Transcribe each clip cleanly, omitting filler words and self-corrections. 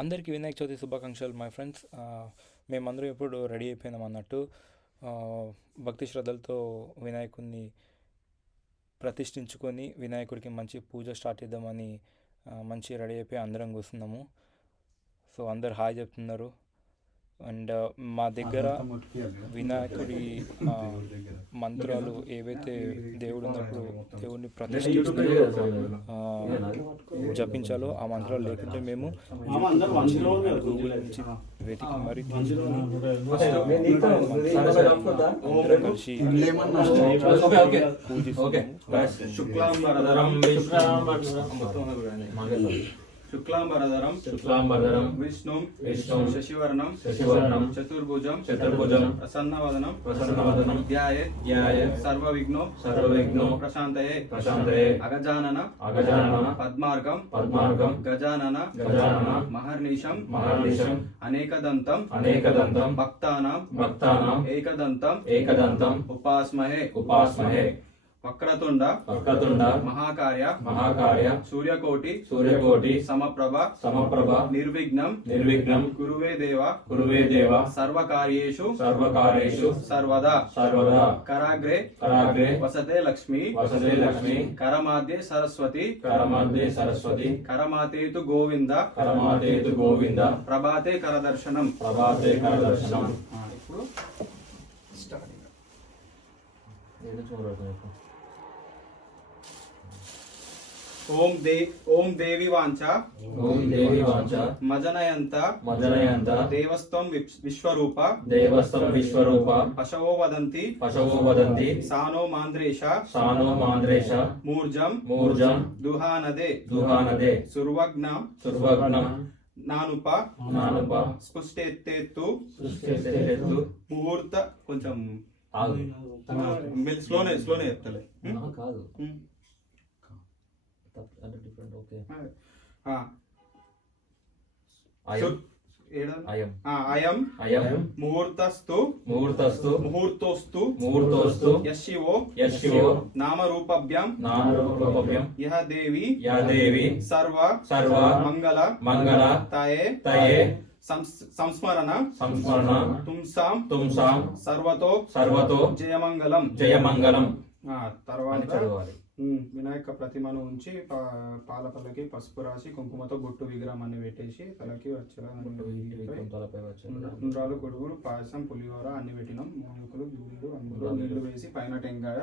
అందరికీ వినాయక చవితి శుభాకాంక్షలు my friends. మేమందరం ఇప్పుడు రెడీ అయిపోయినాం అన్నట్టు. భక్తి శ్రద్ధలతో వినాయకుడిని ప్రతిష్ఠించుకొని వినాయకుడికి మంచి పూజ స్టార్ట్ చేద్దామని మంచి రెడీ అయిపోయి అందరం కూర్చున్నాము. సో అందరు హాయ్ చెప్తున్నారు. అండ్ మా దగ్గర వినాయకుడి మంత్రాలు ఏవైతే దేవుడు ఉన్నప్పుడు దేవుడిని ప్రతిష్ఠించి జపించాలో ఆ మంత్రాలు లేకుంటే మేము గూగుల్ నుంచి వెతికి మరి కలిసి శుక్లాంబరధరం విష్ణుం శశివర్ణం చతుర్భుజం ప్రసన్నవదనం ధ్యాయేత్ సర్వవిఘ్నో ప్రశాంతయే అగజానన పద్మార్గం గజానన మహర్నిశం అనేకదంతం భక్తానాం ఏకదంతం ఉపాస్మహే వక్రతుండ మహాకార్య సూర్యకోటి సమప్రభ నిర్విఘ్నం కురువే దేవ సర్వకార్యేషు సర్వదా కరాగ్రే వసతే లక్ష్మి కరమాద్యే సరస్వతి కరమాతేతు గోవింద ప్రభాతే కరదర్శనం. ఇప్పుడు ఓం దేవి వాంఛ మజనయంత దేవస్త్వం విశ్వరూప పశవో వదంతి సానో మాంద్రేష మూర్జం దుహానదే సుర్వగ్నం నానుప స్పుష్టెత్తు ముహూర్త కొంచెం స్లోనే చెప్తలే అయం ముహూర్తోస్తు యశివో నామరూపభ్యం యహ దేవి సర్వ మంగళ తయే సంస్మరణ తుంసాం సర్వతో జయమంగళం. తర్వాత వినాయక ప్రతిమను ఉంచి పాలపల్లకి పసుపు రాసి కుంకుమతో బొట్టు విగ్రహం అన్ని పెట్టేసి తలకి ఉండ్రాలు కొడుగులు పాయసం పులిహోర అన్ని పెట్టినాం. మూలికలు గిన్నెలు అందులో నీళ్లు వేసి పైన టెంకాయ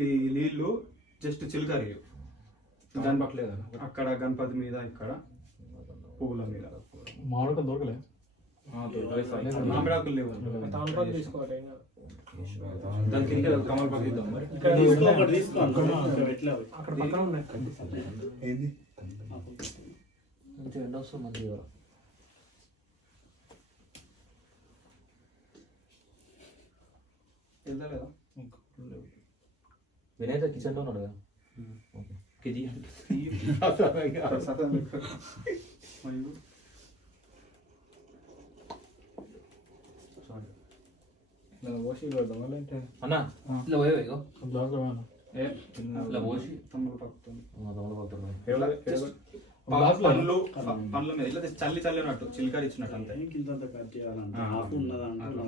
ఈ నీళ్లు జస్ట్ చిలకరి గణపట్లేదు అక్కడ గణపతి మీద ఇక్కడ పువ్వుల మీద మామిడికాయ దొరకలే మామిడాకులు లేవు దాని కింద కమలపాకు ఇద్దాం మరి వినయ్ కిచెన్ లో ఉన్నాడు కదా పండ్ల మీద ఇట్లా చల్లినట్టు చిల్కరి ఇచ్చినట్టు అంతే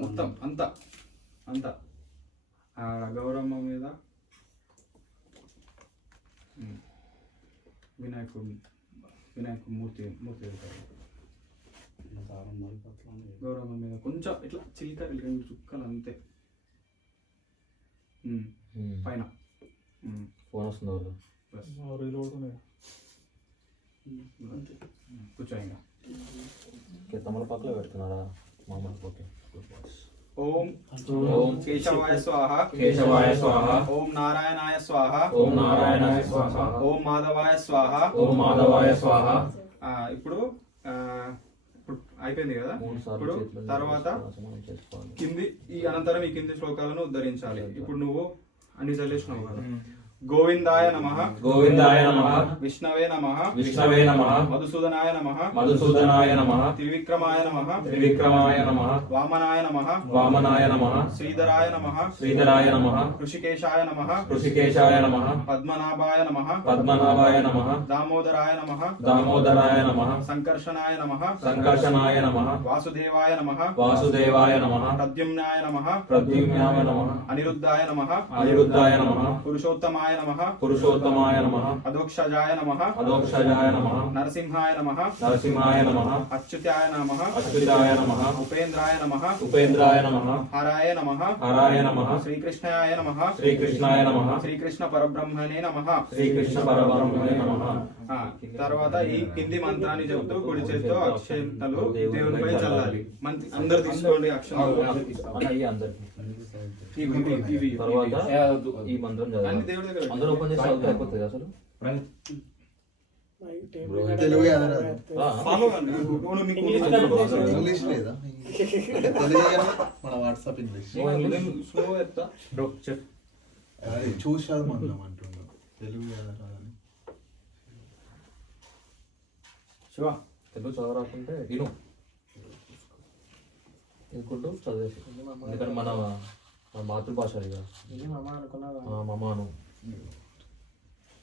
మొత్తం అంతా గౌరమ్మ మీద వినాయకుడు మూర్తి పెడతారు. గౌరమ్మ మీద కొంచెం ఇట్లా చిల్కరి 2 చుక్కలు అంతే పైన. ఫోన్ వస్తుంది కూర్చో ఇంకా తమలపాకులో పెడుతున్నారా మామూలు. ఓం కేశవాయ స్వాహ ఓం నారాయణాయ స్వాహ ఓం మాధవాయ స్వాహ. ఇప్పుడు అయిపోయింది కదా. ఇప్పుడు తర్వాత కింది ఈ అనంతరం ఈ కింది శ్లోకాలను ఉద్ధరించాలి. ఇప్పుడు నువ్వు అన్ని చల్లేసినావు కదా, గోవిందాయ నమః గోవిందాయ నమః విష్ణవే నమః విష్ణవే నమః మధుసూదనాయ నమః మధుసూదనాయ నమః త్రివిక్రమాయ నమః త్రివిక్రమాయ నమః వామనాయ నమః వామనాయ నమః శ్రీధరాయ నమః శ్రీధరాయ నమః ఋషికేశాయ నమః ఋషికేశాయ నమః పద్మనాభాయ నమః పద్మనాభాయ నమః దామోదరాయ నమః దామోదరాయ నమః సంకర్షణాయ నమః సంకర్షణాయ నమః వాసుదేవాయ నమః వాసుదేవాయ నమః ప్రద్యుమ్నాయ నమః ప్రద్యుమ్నాయ నమః అనిరుద్ధాయ నమః అనిరుద్ధాయ నమః పురుషోత్తమాయ నమః పురుషోత్తమాయ నమః అధోక్షజాయ నమః అధోక్షజాయ నమః నరసింహాయ నమః నరసింహాయ నమః అచ్యుతాయ నమః అచ్యుతాయ నమః ఉపేంద్రాయ నమః ఉపేంద్రాయ నమః హరాయ నమః హరాయ నమః శ్రీకృష్ణాయ నమః శ్రీకృష్ణాయ నమః శ్రీకృష్ణ పరబ్రహ్మణే నమః శ్రీకృష్ణ పరబ్రహ్మణే నమః. ఆ, తర్వాత ఈ కింది మంత్రాన్ని చెబుతూ కుడి చేతితో అక్షంతలు దేవునిపై చల్లాలి అందరు తీసుకోండి అక్షంతలు అన్న ఈ అందరికి ఇవి, ఇవి, ఇవి, ఇవి. తర్వాత ఈ మంత్రం అన్ని చదవాలి. దేవుడి దగ్గర అందరూ ఓపెన్ చేసి చదివితే అయిపోతుంది అసలు. తెలుగు ఎదరాదు. ఆ, ఫాలో కండి. నువ్వు నీకు ఇంగ్లీష్ లేదా తెలుగు కానీ మన వాట్సాప్ ఇంగ్లీష్ స్లో ఎత్తా బ్రో చెప్. అది చూసి చదవమన్నాం అంటున్నాం తెలుగు ఎదరాదని. శివ తెలుగు చదవరాకుంటే విను వినుకుంటూ చదివేసి, ఎందుకంటే మన మన మాతృభాష ఇక మమాను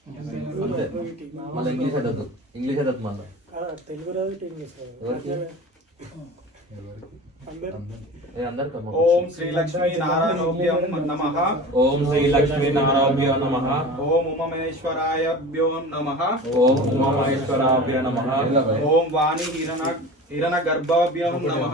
అంతే. మళ్ళీ ఇంగ్లీష్ అదద్దు, ఇంగ్లీష్ అదద్దు మళ్ళీ తెలుగు రాదు ఇంగ్లీష్ ఎవరికి? ఏ అందరికమ్మా. ఓం శ్రీ లక్ష్మీ నారాయణోభ్యం నమః ఓం శ్రీ లక్ష్మీ నారాయణాభ్యో నమః. ఓం ఉమమేశ్వరాయభ్యో నమః ఓం ఉమామహేశ్వరాభ్యో నమః. ఓం వాణి హిరణ గర్భాభ్యం నమః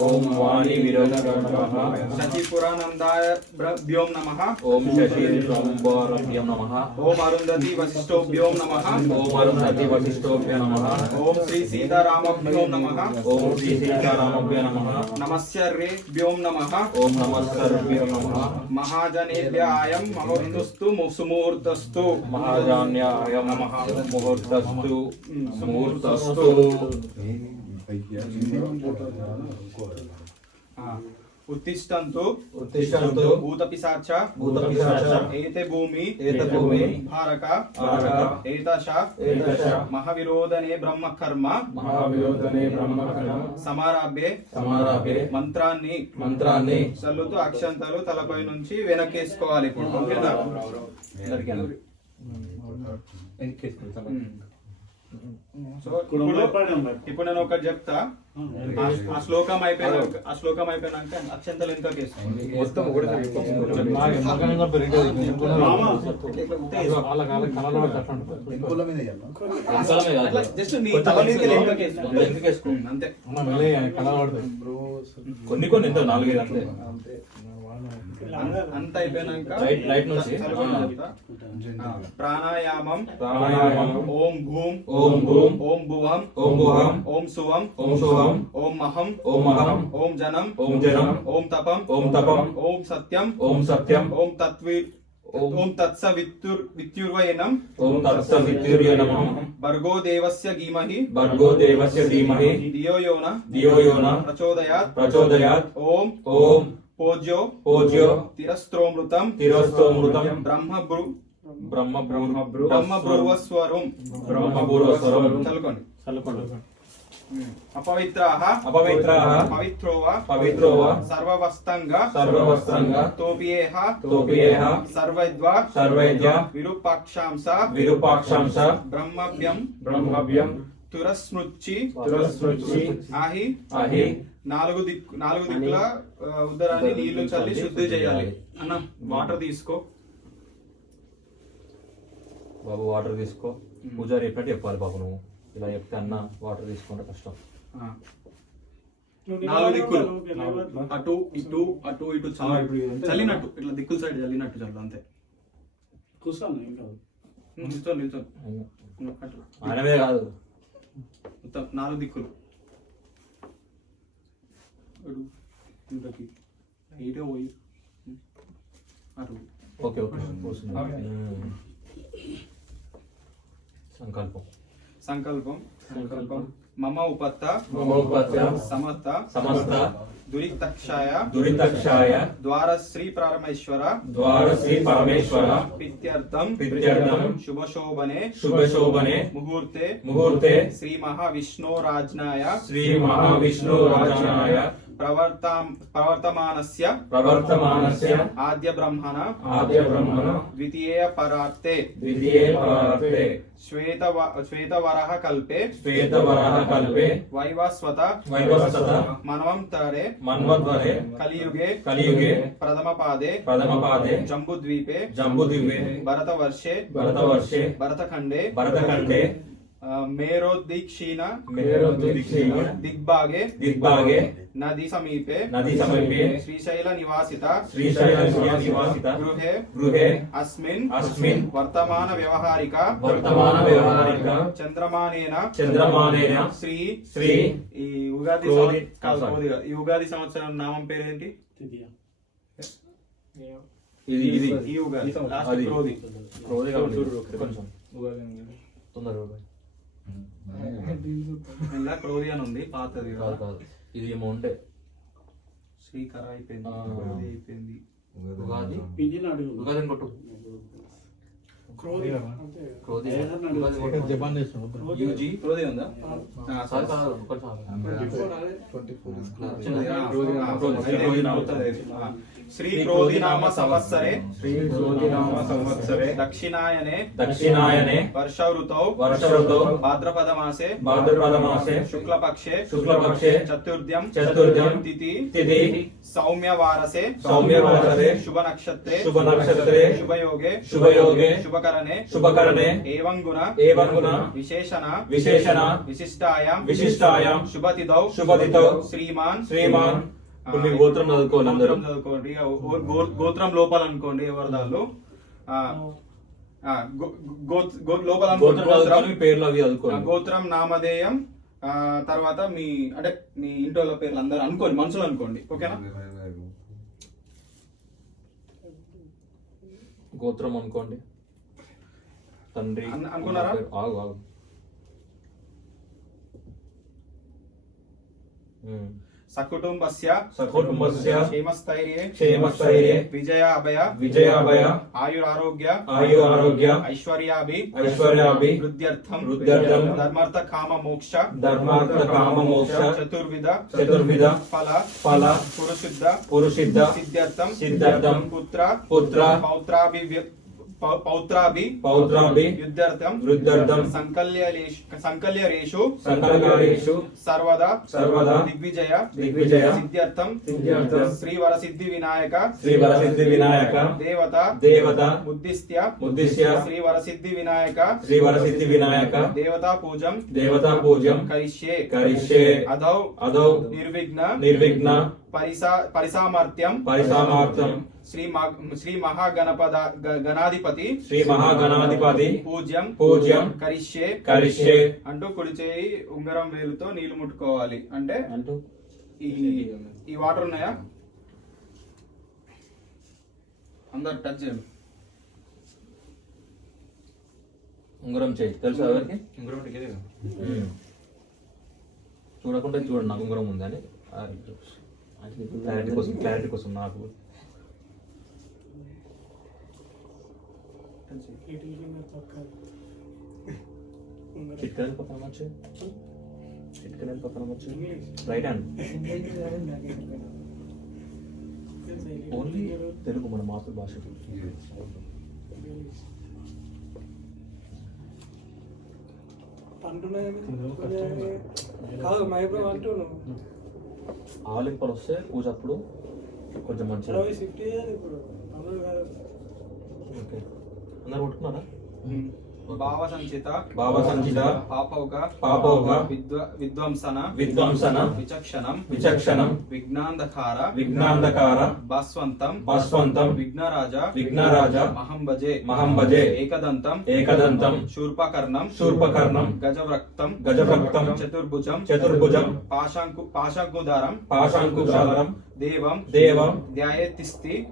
ఓం వాణి విరోధగర్భః. శశిపురానందాయభ్యో నమః ఓం శశి శంభోరభ్యో నమః. ఓం అరుంధతి వశిష్ఠోభ్యో నమః ఓం అరుంధతి వశిష్ఠోభ్యో నమః. ఓం శ్రీ సీతారామభ్యో నమః ఓం శ్రీ సీతారామభ్యో నమః. నమస్యర్యేభ్యో నమః ఓం నమస్కరుభ్యో నమః. మహాజనేభ్యాయం మహోర్తుస్తు సుముహూర్తస్తు మహాజాన్యాయ నమః. ముహూర్తస్తు ముహూర్తస్తు. ఉత్తిష్టంతు ఉత్తిష్టంతు భూతపిశాచ భూతపిశాచ ఏతే భూమి ఏతభూమి భారక భారక ఏతశ ఏతశ మహావిరోధనే బ్రహ్మకర్మ మహావిరోధనే బ్రహ్మకర్మ సమారాభ్యే సమారాభే మంత్రాన్ని మంత్రాన్ని చల్లుతూ అక్షంతలు తలపై నుంచి వెనకేసుకోవాలి ఇప్పుడు ఓకేనా సో ఇప్పుడు నేను ఒకటి చెప్తా ఆ శ్లోకం అయిపోయినాక అక్షంతలు ఎంత ఇంకుల మీద జస్ట్ నీ తల మీదకి లెక్కకేసుకో. అంతే కొన్ని కొన్ని ఎంత 4-5 అంతే. అంత అయిపోయినాక రైట్ నుంచి ప్రాణాయామం ప్రాణాయామం. ఓం భూం ఓం భూం ఓం భువం ఓం భువం ఓం సువం ఓం సువం ఓం మహం ఓం మహం ఓం జనం ఓం జనం ఓం తపం ఓం తపం ఓం సత్యం ఓం సత్యం ఓం ఓం తత్స విత్యుర్వయనం ఓం తత్సవితుర్య నమః. భర్గో దేవస్య ధీమహి భర్గో దేవస్య ధీమహి ధియో యోన ధియో యోన ప్రచోదయాత్ ప్రచోదయాత్. ఓం ఓం పూజ్యో పూజ్యో తిరస్త్రోమృతం తిరస్తోమృతం బ్రహ్మబ్రువస్వరం బ్రహ్మపూర్వస్వరం. చదువుకోండి అపవిత్రాః అపవిత్రాః పవిత్రోవ పవిత్రోవ సర్వవస్తంగా సర్వవస్త్రంగా తోపియేహ తోపియేహ సర్వైద్వా సర్వైద్య విరూపాక్షాంస విరూపాక్షాంశ బ్రహ్మభ్యం బ్రహ్మవ్యం తురస్మృచ్చి తురస్మృచ్చి ఆహి అహి నాలుగు దిక్కుల ఉదరాన్ని నీళ్లు చల్లి శుద్ధి చేయాలి అన్న వాటర్ తీసుకో బాబు వాటర్ తీసుకో. పూజారి చెప్పినట్టు చెప్పాలి బాబు, నువ్వు ఇలా చెప్తే అన్న వాటర్ తీసుకుంటే కష్టం. నాలుగు దిక్కులు అటు ఇటు చల్లినట్టు ఇట్లా దిక్కుల సైడ్ చల్లినట్టు చల్లు అంతే. నిల్చొని అటు ఆయనమే కాదు మొత్తం నాలుగు దిక్కులు ఇంతకి ఇటే పోయి అటు ఓకే ఓకే కూర్చుంది. సంకల్పం సంకల్పం సంకల్పం మమ ఉపత్త సమస్త సమస్త దురితక్షాయ ద్వార శ్రీ పరమేశ్వర పిత్యర్థం శుభశోభనే ముహూర్తే శ్రీ మహావిష్ణోరాజ్ఞాయ ప్రవర్తమానస్య ఆద్య బ్రహ్మణ ద్వితీయ పరార్తే శ్వేతవరః కల్పే వైవస్వత మన్వంతరే కలియుగే ప్రథమ పాదే జంబుద్వీపే భరతవర్షే భరతఖండే మేరోద్దీక్షిణ దిగ్భాగే నది సమీపే శ్రీశైల నివాసిత గృహే అస్మిన్ వర్తమాన వ్యవహారిక చంద్రమానేన శ్రీ ఈ ఉగాది సంవత్సరం నామం పేరేంటి? ఈ ఉగాది లాస్ట్ క్రోధి. ఇలా క్రోధి అని ఉంది పాతది కదా. ఇది ఏమో ఉండే శ్రీకర అయిపోయింది, క్రోధి అయిపోయింది. ఉగాది కొట్టు యూజీ క్రోధి ఉందా? శ్రీ క్రోధి నామ సంవత్సరే దక్షిణాయనే వర్ష ఋతౌ భాద్రపద మాసే శుక్లపక్షే చతుర్థ్యం తిథి సౌమ్యవారసే శుభ నక్షత్రే శుభయోగే శుభకరణే ఏవం గుణ విశేషణ విశిష్టాయాం శుభతిథౌ శ్రీమాన్ మీ గోత్రం చదువుకోవాలి అందరూ. చదువుకోండి. గోత్రం లోపల అనుకోండి ఎవరి దాళ్ళు లోపల పేర్లు అవి చదువుకోవాలి. గోత్రం నామధేయం తర్వాత మీ అంటే మీ ఇంట్లో పేర్లు అందరు అనుకోండి, మనసులో అనుకోండి. ఓకేనా? గోత్రం అనుకోండి. తండ్రి అనుకున్నారా? ఆగు సకుటుంబస్య క్షేమస్థైర్యే విజయ అభయ ఆయురారోగ్య ఐశ్వర్యాభి వృద్ధ్యర్థం ధర్మార్థ కామ మోక్ష చతుర్విధ ఫల పురుషుద్ధ సిద్ధ్యర్థం పుత్ర పౌత్రాభి యుద్ధర్థం సంకల్యరేషు సర్వదా దిగ్విజయ సిద్ధ్యర్థం శ్రీవర సిద్ధి వినాయక దేవత ఉద్దిశ్య శ్రీవర సిద్ధి వినాయక దేవతా పూజం కరిష్యే అదౌ నిర్విఘ్న పరిసామర్థ్యం శ్రీ మహాగణాధిపతి పూజ్యం కరిష్యే అంటూ కుడి చేయి ఉంగరం వేలుతో నీళ్లు ముట్టుకోవాలి. అంటే ఈ వాటర్ ఉన్నాయా అందరు టచ్ చేయండి. ఉంగరం చేయి తెలుసా ఎవరికి? చూడకుండా చూడండి నాకు ఉంగరం ఉందని క్లారిటీ కోసం నాకు చిట్కలని పక్కన వచ్చు రైట్ హ్యాండ్ ఓన్లీ తెలుగు మన మాతృభాష. ఆలింపలు వస్తే పూజ అప్పుడు కొంచెం మంచిగా. ఓకే అందరు కొట్టుకున్నారా? భావ సంచిత పాపౌక విద్వంసన విచక్షణం విఘ్నాంధకార భాస్వంతం విఘ్నరాజ మహంభజే ఏకదంతం శూర్పకర్ణం గజవ్రక్తం చతుర్భుజం పాశాంకుధారం దేవం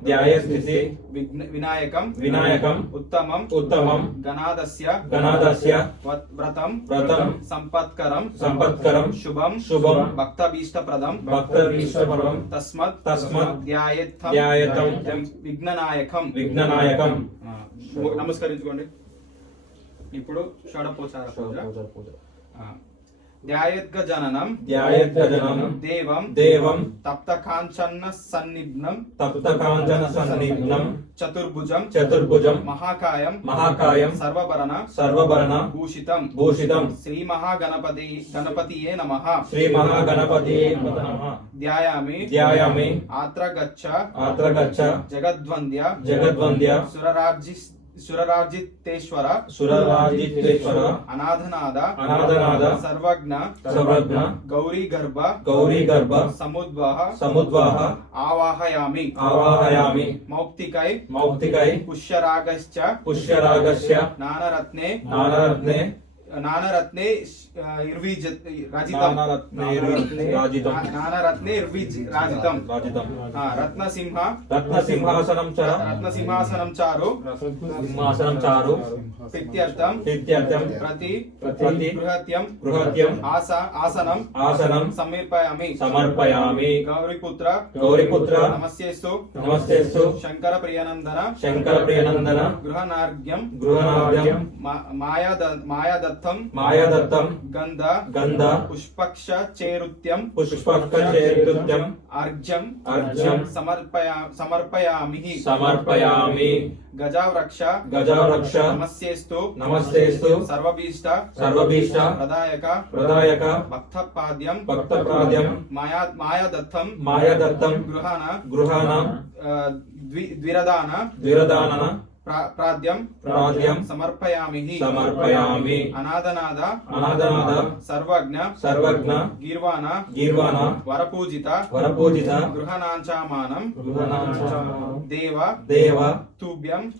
ధ్యాయేత్తిస్థి వినాయకం ఉత్తమం గణాదస్య గణాదస్య వ్రతం వ్రతం సంపత్కరం సంపత్కరం శుభం శుభం భక్తభీష్టప్రదం భక్తభీష్టపరం తస్మత్ ధ్యాయేతం విఘ్ననాయకం విఘ్ననాయకం. నమస్కరించుకోండి. ఇప్పుడు షోడపోచార పూజ. ధ్యాయత్గ జననం దేవం దేవం తప్తకాంచన సన్నిభ్నం తప్తకాంచన సన్నిభ్నం చతుర్భుజం మహాకాయం సర్వభరణ భూషితం శ్రీ గణపతియే నమః. శ్రీ మహాగణపతియే నమః. ధ్యాయామి ఆత్ర గచ్చ జగద్వంద్య సురరాజితేశ్వర అనాథనాద సర్వజ్ఞ గౌరీ గర్భ సముద్వాహ ఆవాహయామి మౌక్తికై పుష్యరాగశ్చ నానరత్నే రాజితం రత్నసింహాసనం చారు ప్రీత్యర్థం ప్రతి బృహత్యం ఆసనం సమర్పయామి గౌరీపుత్ర నమస్తేస్తు శంకర ప్రియానందన గృహనార్ఘ్యం మాయాదత్తం గంధ పుష్పక్ష చేరుత్యం అర్ఘ్యం సమర్పయామి గజావృక్ష నమస్తేస్తు సర్వభీష్ట ప్రదాయక భక్తపాద్యం మాయాదత్తం గృహాణ ద్విరదాన ప్రాద్యం సమర్పయామి అనాథనాద సర్వజ్ఞ గీర్వాణ వరపూజిత గృహనాంచామానం దేవ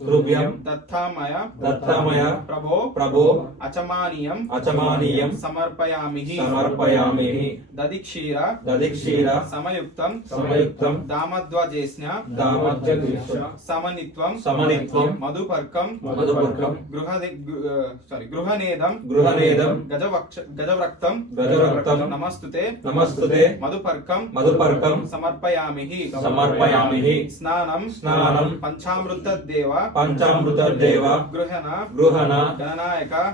తుభ్యం దత్తామయ ప్రభో అచమానీయం సమర్పయామి దధిక్షీర సమయుక్తం దామద్వజేస్న సమనిత్వం మధుపర్కం గృహనేదం గజవ్రక్తం నమస్తుతే మధుపర్కం సమర్పయామి స్నానం పంచామృత దేవ గృహణ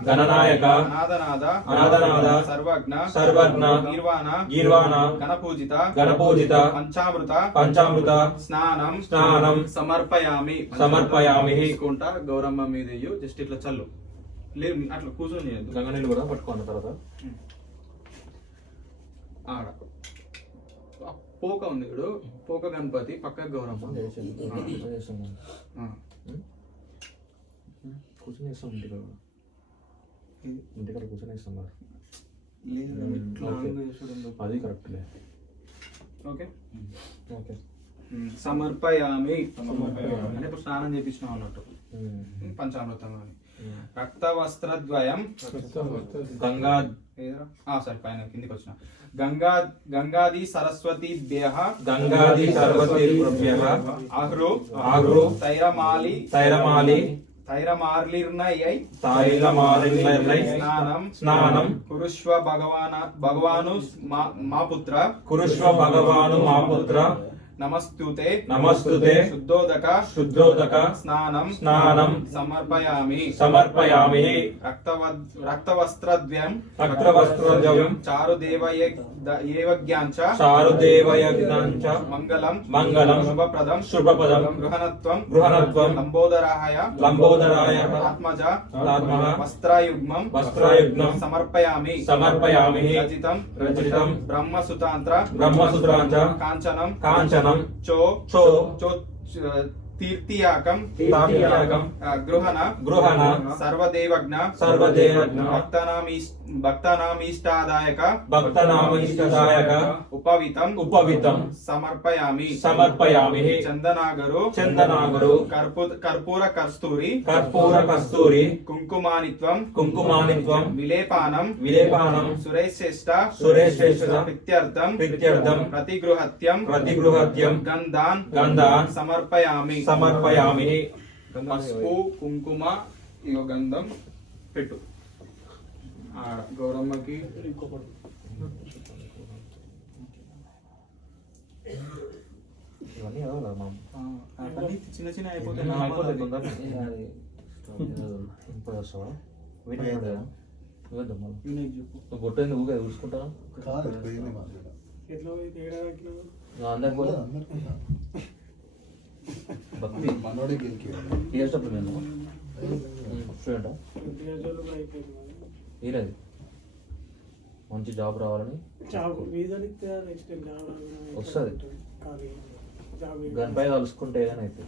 గణనాయక అనాథనాద సర్వజ్ఞ గీర్వాణ గణపూజిత పంచామృత స్నానం సమర్పయామి. తీసుకుంటా గౌరమ్మ మీద జస్ట్ ఇట్లా చల్లు లేదు అట్లా కూర్చొని గంగనీళ్ళు కూడా పట్టుకున్న తర్వాత ఆడ పోక ఉంది ఇప్పుడు పోక గణపతి పక్క గౌరమ్మ కూర్చొనేస్తాం ఇంటికాడ కూర్చొనేస్తాం కదా. అది కరెక్ట్లే. ఓకే సమర్పయామి అంటే ఇప్పుడు స్నానం చేపించినాం అన్నట్టు పంచామృతం అని. రక్తవస్త్రద్వయం సారీ పైన కిందికి వచ్చిన గంగాది సరస్వతీభ్యః అహ్రు తైరమార్లిర్నయై స్నానం కురుష్వ భగవాను మా పుత్ర నమస్తుతే శుద్ధోదక స్నానం సమర్పయామి రక్తవస్త్రద్వయం చారుదేవయజ్ఞాంచ మంగళం శుభప్రదం గృహణత్వం లంబోదరాయ ఆత్మజ వస్త్రాయుగ్మం సమర్పయామి రచితం బ్రహ్మసూత్రాంత కాంచనం చో తీర్థియాకం గృహణ సర్వదేవజ్ఞ భక్తానామీష్టాదాయక ఉపవితం సమర్పయామి చందనాగరు కర్పూర కస్తూరి కుంకుమానిత్వం విలేపానం సురేశ్రేష్ట ప్రీత్యర్థం ప్రతిగృహత్యం గంధాన్ సమర్పయామి పసుపు కుంకుమ ఇగో గంధం పెట్టు. గౌరమ్మకి ఇవన్నీ కదా మా అవన్నీ చిన్న చిన్న అయిపోతాయి. అయిపోతాయి తొందరగా. అది ఇంపో వస్తావా వీటి కదా ఇవ్వద్దు మళ్ళీ వినాయక్ చెప్పు. నువ్వు బొట్టు ఊగా చూసుకుంటావా కాదు పోయింది మాకు. ఎట్లా పోయి తేడా తాకినావు? అందరికి పోలే అందరికీ భక్తి మనోడే గెలికి చేసేటప్పుడు నేను స్టూడెంటా కొద్దిగా జోలు కూడా అయిపోయింది మరి. ఏలేదు మంచి జాబ్ రావాలని జాబ్ వీసాలు ఇస్తే నెక్స్ట్ టైం జాబ్ రాకుండా వస్తది. కానీ జాబ్ గన్పై కలుసుకుంటే ఏదైనా అయితే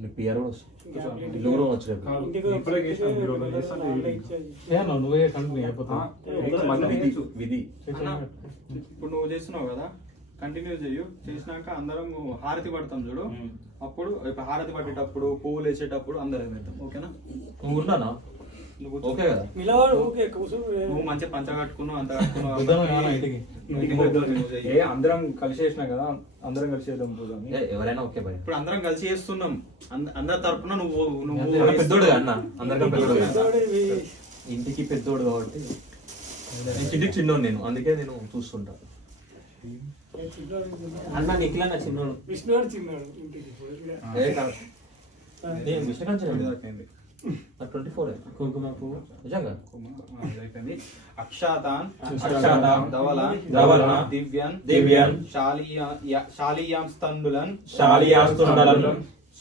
నీకు పిఆర్ కూడా వస్తుంది ఇల్లు కూడా వచ్చలేదు ఇంటికి ఇప్పుడే చేసాను, మీరు రోజులు చేస్తాను, ఆన్లైన్ ఇది. ఇచ్చేది. నువ్వే కంటిన్యూ అయిపోతావు విధి ఇప్పుడు నువ్వు చేస్తున్నావు కదా, కంటిన్యూ చెయ్యు. చేసినాక అందరం హారతి పడతాం చూడు, అప్పుడు ఇప్పుడు హారతి పట్టేటప్పుడు పువ్వులు వేసేటప్పుడు అందరం వేద్దాం. ఓకేనా? నువ్వు ఉన్నానా నువ్వు ఓకే కదా నిలబడు ఊకే కూర్చొని నువ్వు మంచిగా పంచ కట్టుకున్నావు, అంత వద్దామా ఏమన్నా ఇంటికి? ఇంటికి వద్దాం, నువ్వు చెయ్యి. అందరం కలిసి చేసినా కదా, అందరం కలిసి చేద్దాం పూజ. ఏ, ఎవరైనా ఓకే భయ ఇప్పుడు అందరం కలిసి చేస్తున్నాం. అందరి తరపున నువ్వు పెద్దోడు కదా అన్న అందరికీ పెద్దోడు కదా. పెద్దోడు ఇవి. ఇంటికి పెద్దోడు కాబట్టి నేను చిన్నకి చిన్నోడు నేను అందుకే నేను చూస్తుంటా చిన్నోడు చిన్నోడు. అన్న నిఖిలన్న చిన్నోడు. విష్ణువాడు చిన్నాడు ఇంటికి ఇప్పుడు. ఏ కాదు. నేను విష్ణుకాంచన అయిపోయింది. 24 కుంకుమ పువ్వు నిజంగా అయిపోయింది. అక్షాతాన్ అక్షాతాన్ ధవలాన్ ధవలాన్ దివ్యాన్ దివ్యాన్ శాలీయాం స్థండులన్ శాలియాస్తుండలను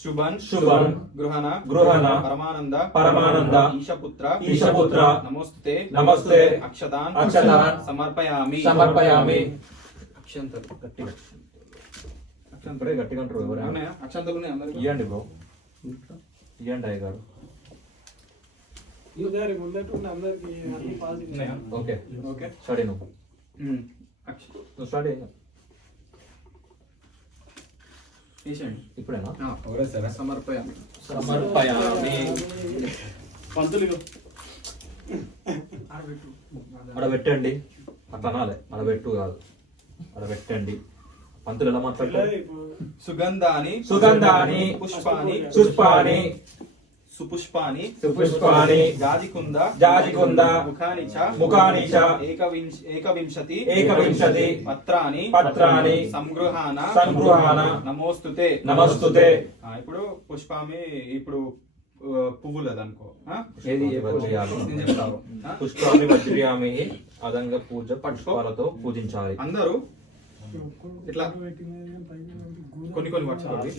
శుభన్ శుభన్ గృహణ గృహణ పరమానంద పరమానంద ఈశపుత్ర ఈశపుత్ర నమోస్తుతే నమస్తే అక్షతాన్ అక్షతాన్ సమర్పయామి సమర్పయామి అక్షంతలు గట్టిగా అక్షంతలు ఇప్పుడే గట్టిగా అంటారు ఎవరైనా ఉన్నాయా? అక్షంతలు ఉన్నాయి అందరికి? ఇవ్వండి బ్రో ఇవ్వండి అయ్య గారు పూజారి ముందట్టు అందరికి అన్ని పాజిటివ్. ఉన్నాయా? Okay okay. స్టార్ట్ నువ్వు నువ్వు స్టార్ట్ అయ్యిందా తీసేయండి. ఇప్పుడేనా సమర్పయామి. సమర్పయామి పంతులు అక్కడ పెట్టండి అట్లా అనాలి అక్కడ పెట్టు కాదు అక్కడ పెట్టండి పంతులు ఎలా మాట్లాడతారు సుగంధాని సుగంధాని పుష్పాని పుష్పాని సుపుష్పాని సుపుష్పాని జాజికుంద జాజికుంద ముఖాని చ ముఖాని చ ఏకవింశతి ఏకవింశతి పత్రాని పత్రాని సంగృహాన సంగృహాన నమోస్తుతే. నమస్తుతే ఇప్పుడు పుష్పామి ఇప్పుడు పువ్వులది అనుకో. ఏది వజ్రయామి నేను చెప్తాను. పుష్పామి వజ్రయామి అదంగా పూజ పుష్పాలతో పూజించాలి అందరూ ఇట్లా కొన్ని కొన్ని పట్టుకోండి.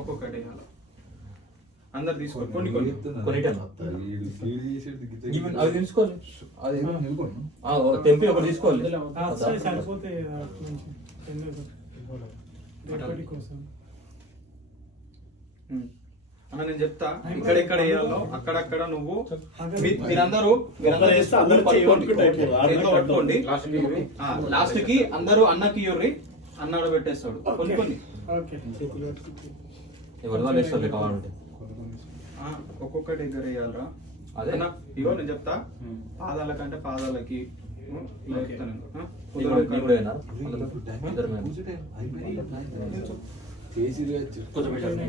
ఒక్కొక్కటి అందరు తీసుకోండి కొన్ని కొన్ని. కొన్నిటేనా? ఈవెన్ అవి తీసుకోవాలి అది నిలుకోండి. తెంపి ఒకటి తీసుకోవాలి సరిపోతే రేపటి కోసం అన్న నేను చెప్తా ఇక్కడెక్కడ వేయాలో అక్కడక్కడ నువ్వు మీరందరూ పట్టుకోండి. లాస్ట్ కి అందరూ అన్నకి ఇవ్వరి, అన్నాడు పెట్టేస్తాడు. కొన్ని కొన్ని ఓకే చేతులు పట్టుకుంటే. ఎవరి వాళ్ళు వేస్తారు కావాలంటే ఒక్కొక్కటి దగ్గర వేయాలరా. అదే అన్న ఇగో నేను చెప్తా, పాదాల కంటే పాదాలకి ఇలా చెప్తాను నేను. నీకు కూడా వేయనా? ఇద్దరు మేము. కొంచెం పెట్టండి.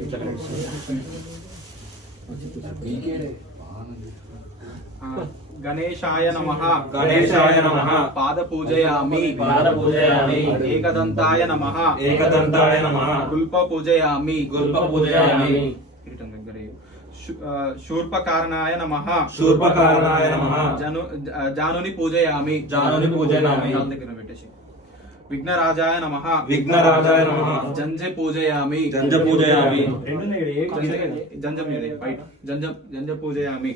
గణేశాయ నమః గణేశాయ నమః పాద పూజయామి పాద పూజయామి ఏకదంతాయ నమః ఏకదంతాయ నమః గుల్ప పూజయామి గుల్ప పూజయామి కిరీటం దగ్గర శూర్పకారణాయ నమః శూర్పకారణాయ నమః జానుని పూజయామి జానుని పూజయామి కాళ్ళ దగ్గర పెట్టేసి విఘ్నరాజాయ నమః విఘ్నరాజాయ నమః జంజ పూజయామి జంజ పూజయామి జంజం మీద రైట్ జంజ పూజయామి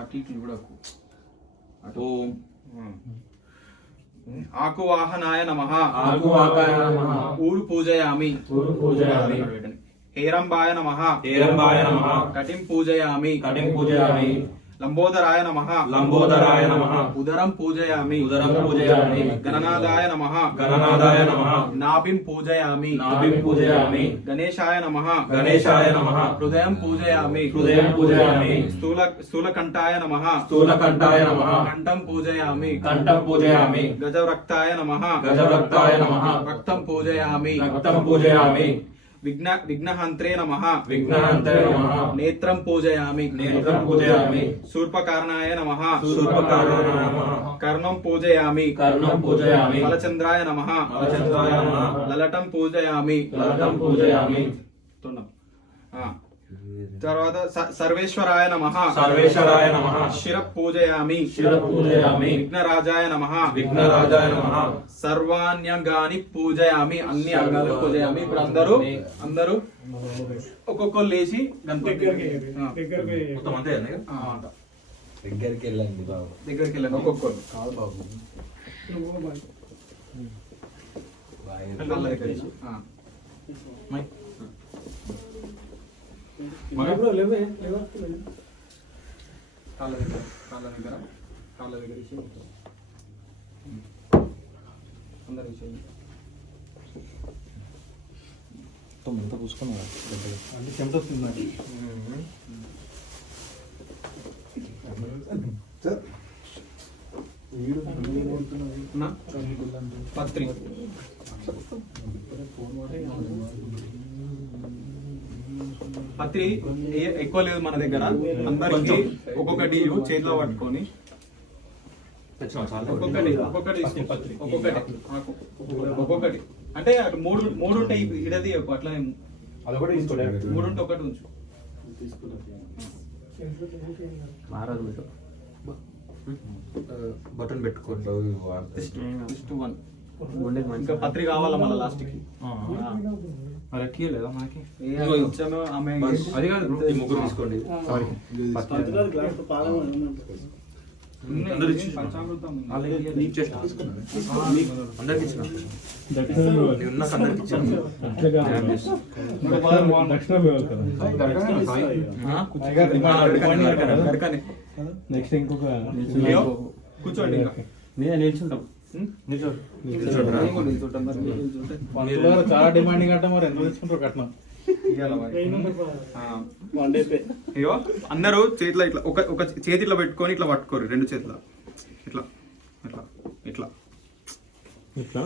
అటు ఇటు చూడకు. ఓం ఆకువాహనాయ నమః ఆకువాకాయ నమః ఊరు పూజయామి ఊరు పూజయామి హేరంబాయ నమః హేరంబాయ నమః కటిం పూజయామి కటిం పూజయామి లంబోదరాయ నమః లంబోదరాయ నమః ఉదరం పూజయామి ఉదరం పూజయామి గణనాదాయ నమః గణనాదాయ నమః నాభిం పూజయామి నాభిం పూజయామి గణేశాయ నమః గణేశాయ నమః హృదయం పూజయామి హృదయం పూజయామి స్థూలకంఠాయ నమః స్థూలకంఠాయ నమః కంఠం పూజయామి కంఠం పూజయామి గజవక్తాయ నమః గజవక్తాయ నమః రక్తం పూజయామి రక్తం పూజయామి విఘ్నహంత్రే నమః విఘ్నహంత్రే నమః నేత్రం పూజయామి నేత్రం పూజయామి శూర్పకర్ణాయ నమః శూర్పకర్ణాయ నమః కర్ణం పూజయామి కర్ణం పూజయామి ఫలచంద్రాయ నమః ఫలచంద్రాయ నమః లలటం పూజయామి లలటం పూజయామి తుండం. తర్వాత సర్వేశ్వరాయ నమః సర్వేశ్వరాయ నమః శిర పూజయామి శిర పూజయామి విఘ్నరాజాయ నమః విఘ్నరాజాయ నమః సర్వాణ్యంగాని పూజయామి అన్ని అంగాలు పూజయామి. ఇప్పుడు అందరూ ఒక్కొక్కరు లేచి దగ్గరికి గణపతి దగ్గరికి మొత్తం అంతే అండి దగ్గరికి వెళ్ళండి బాబు. దగ్గరికి వెళ్ళండి ఒక్కొక్కరు కాదు బాబు. నువ్వు బాయ్. కాళ్ళ దగ్గర నుంచి. ఇప్పుడు లేవే లేవా కాళ్ళ దగ్గర ఇచ్చి అందరు ఇచ్చేయండి. ఎంత పూసుకున్నారా అంటే చెమట వస్తుంది నాకు. నా? పత్రి పత్రి ఎక్కువ లేదు మన దగ్గర. అందరికి ఒక్కొక్కటి చేతిలో పట్టుకొని ఒక్కొక్కటి అంటే అటు మూడు ఉంటాయి. ఇడది అట్లా అదొకటి తీసుకోండి. మూడు ఉంటే ఒకటి ఉంచు. బటన్ పెట్టుకోండి. Just one. ఇంకా పత్రి కావాలా మళ్ళీ లాస్ట్ కి మరి ఎక్కియలేదా మనకి ఇచ్చాను ఆమె. అది కాదు bro, ఈ ముగ్గురు తీసుకోండి. సారీ పంచదార గ్లాస్ పాలు అందరూ ఇచ్చి పంచామృతం ఉంది. వాళ్ళకి ఇచ్చేసిన అందరికి ఇచ్చిన దక్షిణ నేను నాకు అందరికి ఇచ్చాను. గడకనే. నెక్స్ట్ ఇంకొక అయ్యో, కూర్చోండి ఇంకా. నేను నిల్చుంటాం నిల్చుంటాం మరి. పంతులు చాలా డిమాండింగ్ అంట, మరి ఎంత తెచ్చుకుంటారు కట్నం? ఇయ్యాల మరి. ఆ. One day pay. అయ్యో అందరూ చేతిలో ఇట్లా ఒక చేతి ఇట్లా పెట్టుకొని ఇట్లా పట్టుకోరు. రెండు చేతుల ఇట్లా ఇట్లా ఇట్లా ఇట్లా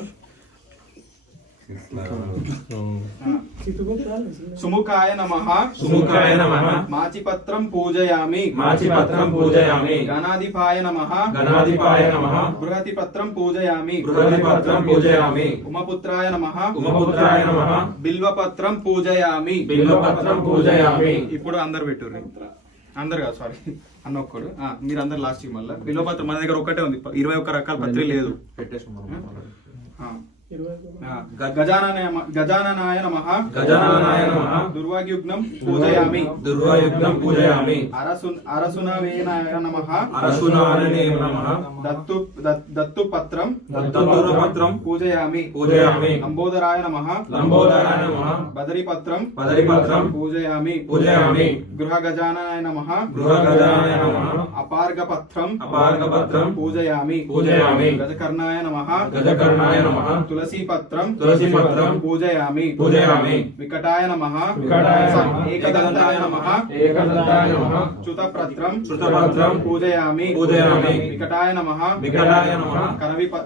సుముఖాయ నమః సుముఖాయ నమః మాచిపత్రం పూజయామి మాచిపత్రం పూజయామి గణాధిపాయ నమః గణాధిపాయ నమః బృహతిపత్రం పూజయామి బృహతిపత్రం పూజయామి ఉమపుత్రాయ నమః ఉమపుత్రాయ నమః బిల్వపత్రం పూజయామి బిల్వపత్రం పూజయామి. ఇప్పుడు అందరు పెట్టుర్రి. అందరు కాదు, సారీ అన్న ఒక్కడు. మీరు అందరు లాస్ట్ మళ్ళీ బిల్వపత్రం మన దగ్గర ఒకటే ఉంది. 21 రకాల పత్రి లేదు. గజాననాయ నమః గజాననాయ నమః దుర్వాయుగ్నం పూజయామి దుర్వాయుగ్నం పూజయామి అరసునవేనాయ నమః అరసునారణే నమః దత్తుపత్రం దత్తూరపత్రం పూజయామి పూజయామి. లంబోదరాయ నమః లంబోదరాయ నమః బదరిపత్రం బదరిపత్రం పూజయామి పూజయామి. గృహ గజాననాయ నమః గృహగజాననాయ నమః అపార్గపత్రం అపార్గపత్రం పూజయామి పూజయామి. గజకర్ణాయ నమః గజకర్ణాయ నమః తులసీపత్రం తులసీపత్రం పూజయామి పూజయామి. వికటాయ నమః వికటాయ నమః ఏకదంతాయ నమః ఏకదంతాయ నమః చ్యుతపత్రం చ్యుతపత్రం పూజయామి పూజయామి. వికటాయ నమః వికటాయ నమః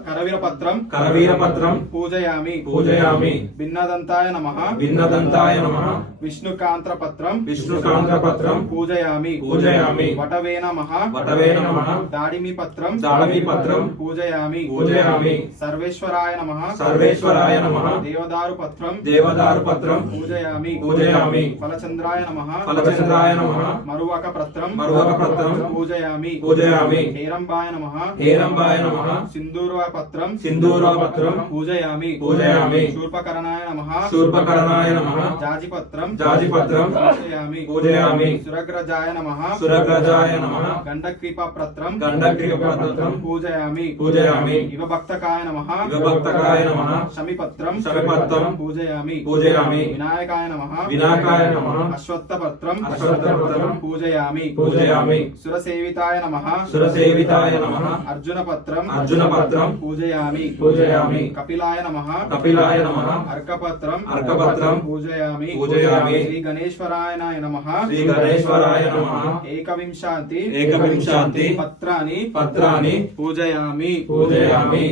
కరవీరపత్రం కరవీరపత్రం పూజయామి పూజయామి. భిన్నదంతాయ నమః భిన్నదంతాయ నమః విష్ణుకాంత్రపత్రం విష్ణుకాంతపత్రం పూజయామి పూజయామి. వటవే నమః వటవే నమః దాడిమిపత్రం దాడమీపత్రం పూజయామి పూజయామి. సర్వేశ్వరాయ నమః సర్వేశ్వరాయ నమః దేవదారు పత్రం దేవదారు పత్రం పూజయామి పూజయామి. ఫలచంద్రాయ నమః ఫలచంద్రాయ నమః మరువక పత్రం మరువక పత్రం పూజయామి పూజయామి. హేరంబాయ నమః హేరంబాయ నమః సింధూరపత్రం సింధూరపత్రం పూజయామి పూజయామి. శూర్పకర్ణాయ నమః శూర్పకర్ణాయ నమః జాజిపత్రం జాజిపత్రం పూజయామి పూజయామి. సురగ్రజాయ నమః సురగ్రజాయ నమః గండక్రీపత్రం గండక్రీపత్రం పూజయామి పూజయామి. ఇవ భక్తకాయ నమః విభక్తకాయ నమః శమిపత్రం శమిపత్రం పూజయామి పూజయామి. వినాయకాయ నమః వినాయకాయ నమః అశ్వత్థపత్రం అశ్వత్థపత్రం పూజయామి పూజయామి. సురసేవితాయ నమః సురసేవితాయ నమః అర్జునపత్రం అర్జునపత్రం పూజయామి పూజయామి. కపిలాయ నమః కపిలాయ నమః అర్కపత్రం అర్కపత్రం పూజయామి పూజయామి. శ్రీ గణేశ్వరాయ నమః శ్రీ గణేశ్వరాయ నమః ఏకవింశాంతి ఏకవింశాంతి పత్రాని పత్రాని పూజయామి పూజయామి.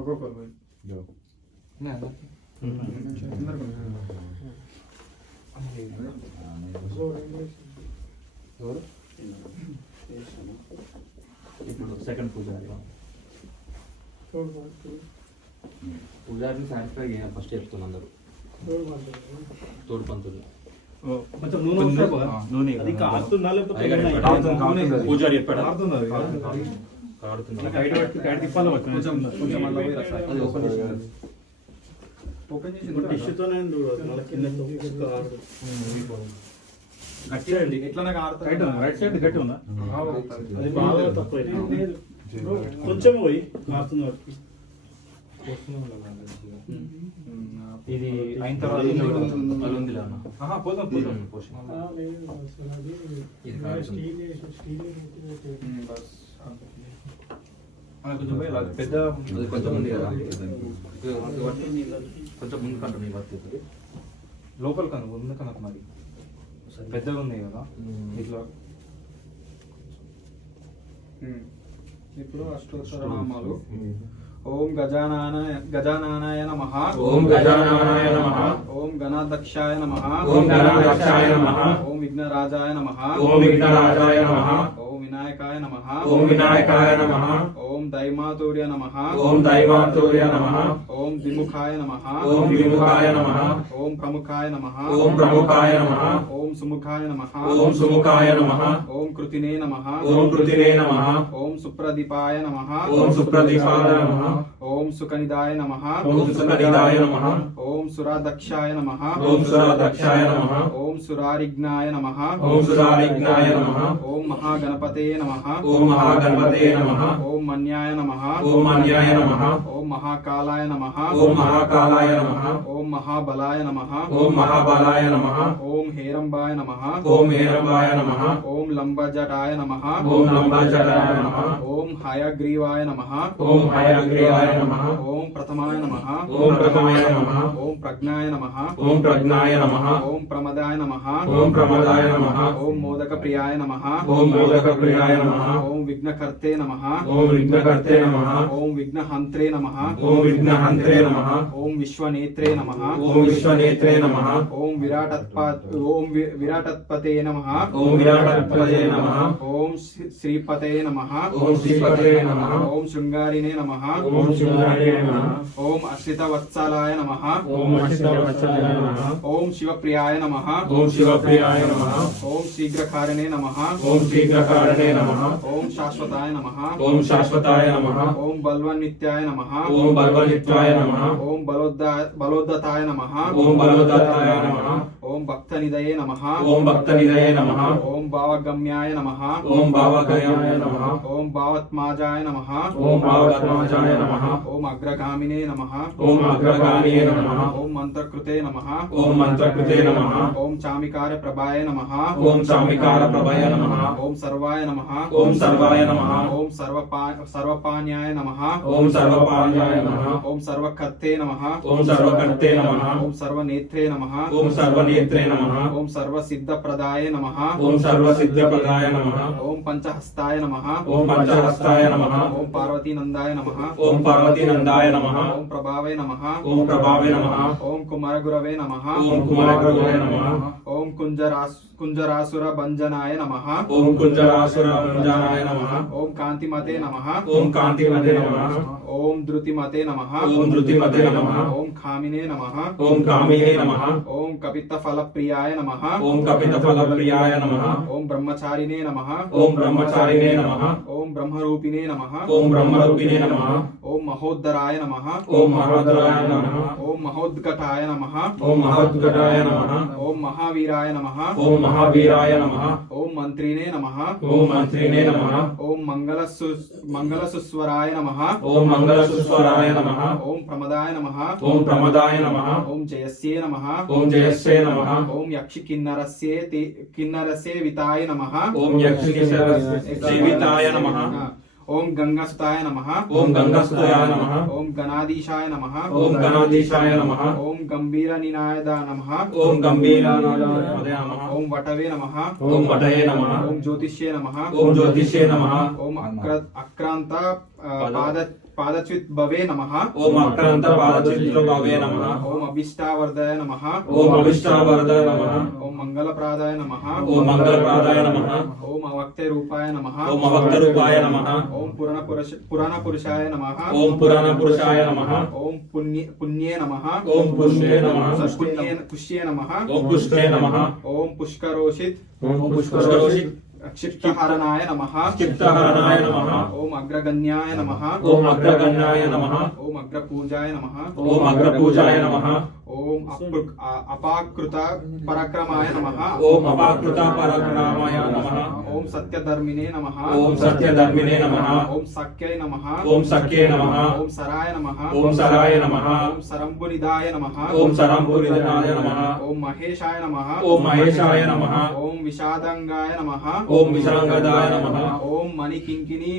ఒక్కొక్కరు ఇప్పుడు సెకండ్ పూజారి పూజారిని సాటిస్ఫై ఫస్ట్ చెప్తున్నా అందరూ తోడు పంతులు కొంచెం నూనె వస్తే పోదా? అది ఇంకా ఆడుతుందా లేకపోతే ఏమైనా? పూజారి చెప్పాడు ఆడుతుందా అది? ఆడుతుంది కైట్ పట్టుకు కైట్ తిప్పాలి వచ్చి. కొంచెం అలా పోయి రా సార్. అది ఓపెన్ చేసి ఓపెన్ చేసి ఇప్పుడు టిష్యూతోనే చూడు, మళ్ళీ కింద తొక్కిస్తూ ఆడు. గట్టిగా అండి ఎట్లా నాకు ఆడతా రైట్ ఉందా? రైట్ సైడ్ గట్టి ఉందా? అది బాగా తక్కువ కొంచెం పోయి ఆడుతుంది వాటికి. ఇది అయిన తర్వాత అది ఉంది అన్న పోదాం పోషణ కొంచెం పోయి ఇలా పెద్ద అది కొంచెం ఉంది కదా కొంచెం ముందు కంటే నీ వర్తి లోపల కను ముందు కనుక మరి పెద్దగా ఉన్నాయి కదా ఇట్లా ఇప్పుడు అష్టోత్తర నామాలు. ఓం గజానానాయ నమః. ఓం గజాననాయ నమః. ఓం గణాధ్యక్షాయ నమః. ఓం గణాధ్యక్షాయ నమః. ఓం విఘ్నరాజాయ నమః. ఓం విఘ్నరాజాయ నమః. ఓం వినాయకాయ నమః. ఓం వినాయకాయ నమః. ఓం దైమాతూర్య నమః. ఓం దైవాతూర్య నమః. ఓం ద్విముఖాయ నమః. ఓం విముఖాయ నమః. ఓం ప్రముఖాయ నమః. ఓం ప్రముఖాయ నమః. ఓం సుముఖాయ నమః. ఓం సుముఖాయ నమః. ఓం కృతినే నమః. ఓం కృతినే నమః. ఓం సుప్రదీపాయ నమః. ఓం సుప్రదీపాయ నమః. ఓం సుకనిదాయ నమః. ఓం సుకనిదాయ నమః. ఓం సురాదక్షాయ నమః. ఓం సురాదక్షాయ నమః. ఓం సురారిఘ్నాయ నమః. ఓం సురారిఘ్నాయ నమః. ఓం మహాగణపతే నమః. ఓం మహాగణపతే నమః. ఓం మన్యాయ నమః. ఓం మన్యాయ నమః. ఓం మహాకాలాయ నమః. ఓం మహాకాలాయ నమః. ఓం మహాబలాయ నమః. ఓం మహాబలాయ నమః. ఓం హేరంబాయ నమః. ఓం హేరంబాయ నమః. ఓం లంబజటాయ నమః. ఓం లంబజటాయ నమః. ఓం హయగ్రీవాయ నమః. ఓం హయగ్రీవాయ నమః. ఓం ప్రథమాయ నమః. ఓం ప్రథమాయ నమః. ఓం ప్రజ్ఞాయ నమః. ఓం ప్రజ్ఞాయ నమః. ఓం ప్రమదాయ నమః. ఓం ప్రమదాయ నమః. ఓం మోదక ప్రియాయ నమః. ఓం మోదక ప్రియాయ నమః. ఓం విఘ్నకర్తే నమః. ఓం విఘ్నకర్తే నమః. ఓం విఘ్నహంత్రే నమః. ఓం విఘ్నహంత్రే నమః. ఓం విశ్వనేత్రే నమః. ఓం విశ్వనేత్రే నమః. ఓం విరాటత్పతే నమః. ఓం విరాటత్పదే నమః. ఓం శ్రీపతే నమః. ఓం శ్రీపతే నమః. ఓం శృంగారినే నమః. ఓం శృంగారిణే నమః. ఓం అశ్రితవత్సలాయ నమః. ఓం అశ్రితవత్సలాయ నమః. ఓం శివప్రియాయ నమః. ఓం శివప్రియాయ నమః. ఓం శీఘ్రకారిణే నమః. ఓం శీఘ్రకారిణే నమః. ఓం శాశ్వతాయ నమః. ఓం శాశ్వతాయ నమః. ఓం బల్వన్నిత్యాయ నమః. ఓం బల్వలిత్వాయ నమః. ఓం బలోద్దతాయ నమః. ఓం బలోదత్తాయ నమః. ఓం భక్తనిదయే నమః. ఓం భక్తనిదయే నమః. ఓం భావగమ్యాయ నమః. ఓం భావగయాయ నమః. ఓం భావత్మాజాయ నమః. ఓం భావత్మాజాయ నమః. ఓం అగ్రగామినే నమః. ఓం అగ్రగామినే నమః. ఓం మంత్రకృతే నమః. ఓం మంత్రకృతే నమః. ఓం చామికార ప్రభాయ నమః. ఓం చామికార ప్రభయ నమః. ఓం సర్వాయ నమః. ఓం సర్వాయ నమః. ఓం సర్వపాన్యాయ నమః. ఓం సర్వపాన్యాయ నమః. ఓం సర్వకర్తే నమః. ఓం సర్వకర్తే నమః. ఓం సర్వనేత్రే నమః. ఓం సర్వనేత్రే నమః. ఓం సర్వసిద్ధప్రదాయ నమః. ఓం సర్వసిద్ధప్రదాయ నమః. ఓం పంచహస్తాయ నమః. ఓం పంచహస్తాయ నమః. ఓం పార్వతీనందాయ నమః. ఓం పార్వతీనందాయ నమః. ఓం ప్రభావే నమః. ఓం ప్రభావే నమః. ఓం కుమారగురవే నమః. ఓం కుమారగురవే నమః. ఓం కుంజరాసుర భంజనాయ నమః. ఓం కుంజరాసురభంజనాయ నమః. ఓం కాంతిమతే నమః. ఓం కాంతిమతే నమః. ఓం ధృతిమతే నమః. ఓం ధృతిమతే నమః. ఓం కామినే నమః. ఓం కామినే నమః. ఓం కపిత్తఫలప్రియాయ నమః. ఓం కపితఫలప్రియాయ నమః. ఓం బ్రహ్మచారిణే నమః. ఓం బ్రహ్మచారిణే నమః. ఓం బ్రహ్మరూపిణే నమః. ఓం బ్రహ్మరూపిణే నమః. ఓం మహోద్ధరాయ నమః. ఓం మహోదరాయ నమః. ఓం మహోద్ఘటాయ నమః. ఓం మహోద్ఘటాయ నమః. ఓం మహావీరాయ నమః. ఓం మహావీరాయ నమః. ఓం మంత్రినే నమః. ఓం మంత్రినే నమః. ఓం మంగళసుస్వరాయ నమః. ఓం మంగళసుస్వరాయ నమః. ఓం ప్రమదాయ నమః. ఓం ప్రమదాయ నమః. ఓం జయస్యే నమః. ఓం జయస్యే నమః. ఓం యక్షి కిన్నరస్యే వితాయ నమః. ఓం యక్షిని సేవితాయ నమః. ఓం గంగాసుతాయ నమః. ఓం గంగాసుతాయ నమః. ఓం గణాధీశాయ నమః. ఓం గణాధీశాయ నమః. ఓం గంభీర నినాయద నమః. ఓం గంభీరాయ నమః. ఓం వటవే నమః. ఓం వటయే నమః. ఓం జ్యోతిష్యే నమః. ఓం జ్యోతిష్యే నమః. ఓం పాదచ్యుత్ భవే నమః. ఓం అక్రాంత పాదచిత్ర భవే నమః. ఓం అభిష్టావర్ధయ నమః. ఓం అభిష్టావరదాయ నమః. ఓం మంగళప్రదాయ నమః. ఓం మంగళప్రదాయ నమః. ఓం అవక్తే రూపాయ నమః. ఓం అవక్త రూపాయ నమః. ఓం పురాణ పురుషాయ నమః. ఓం పురాణ పురుషాయ నమః. ఓం పుణ్యే నమః. ఓం పుష్యే నమః. పుష్యే నమః. ఓం పుష్యే నమః. ఓం పుష్కరోషిత్ ఓం పుష్కరోషి క్షిప్తహరణాయ నమః. క్షిప్తహరణాయ నమః. ఓం అగ్రగణ్యాయ నమః. ఓం అగ్రగణ్యాయ నమః. ఓం అగ్రపూజాయ నమః. ఓం అగ్రపూజాయ నమః. ఓం అపాకృత పరక్రమాయ నమః. ఓం అపాకృత పరక్రమాయ నమః. ఓం సత్యధర్మినే నమః. ఓం సత్యధర్మినే నమః. ఓం సఖ్యై నమః. ఓం సఖ్యే నమః. ఓం సరాయ నమః. ఓం సరాయ నమః. ఓం సరంబునిదాయ నమః. ఓం సరంపురిదాయ నమః. ఓం మహేశాయ నమః. ఓం మహేశాయ నమః. ఓం విషాదంగాయ నమః. ఓం విశాంగదాయ నమః. ఓం మణికింకిని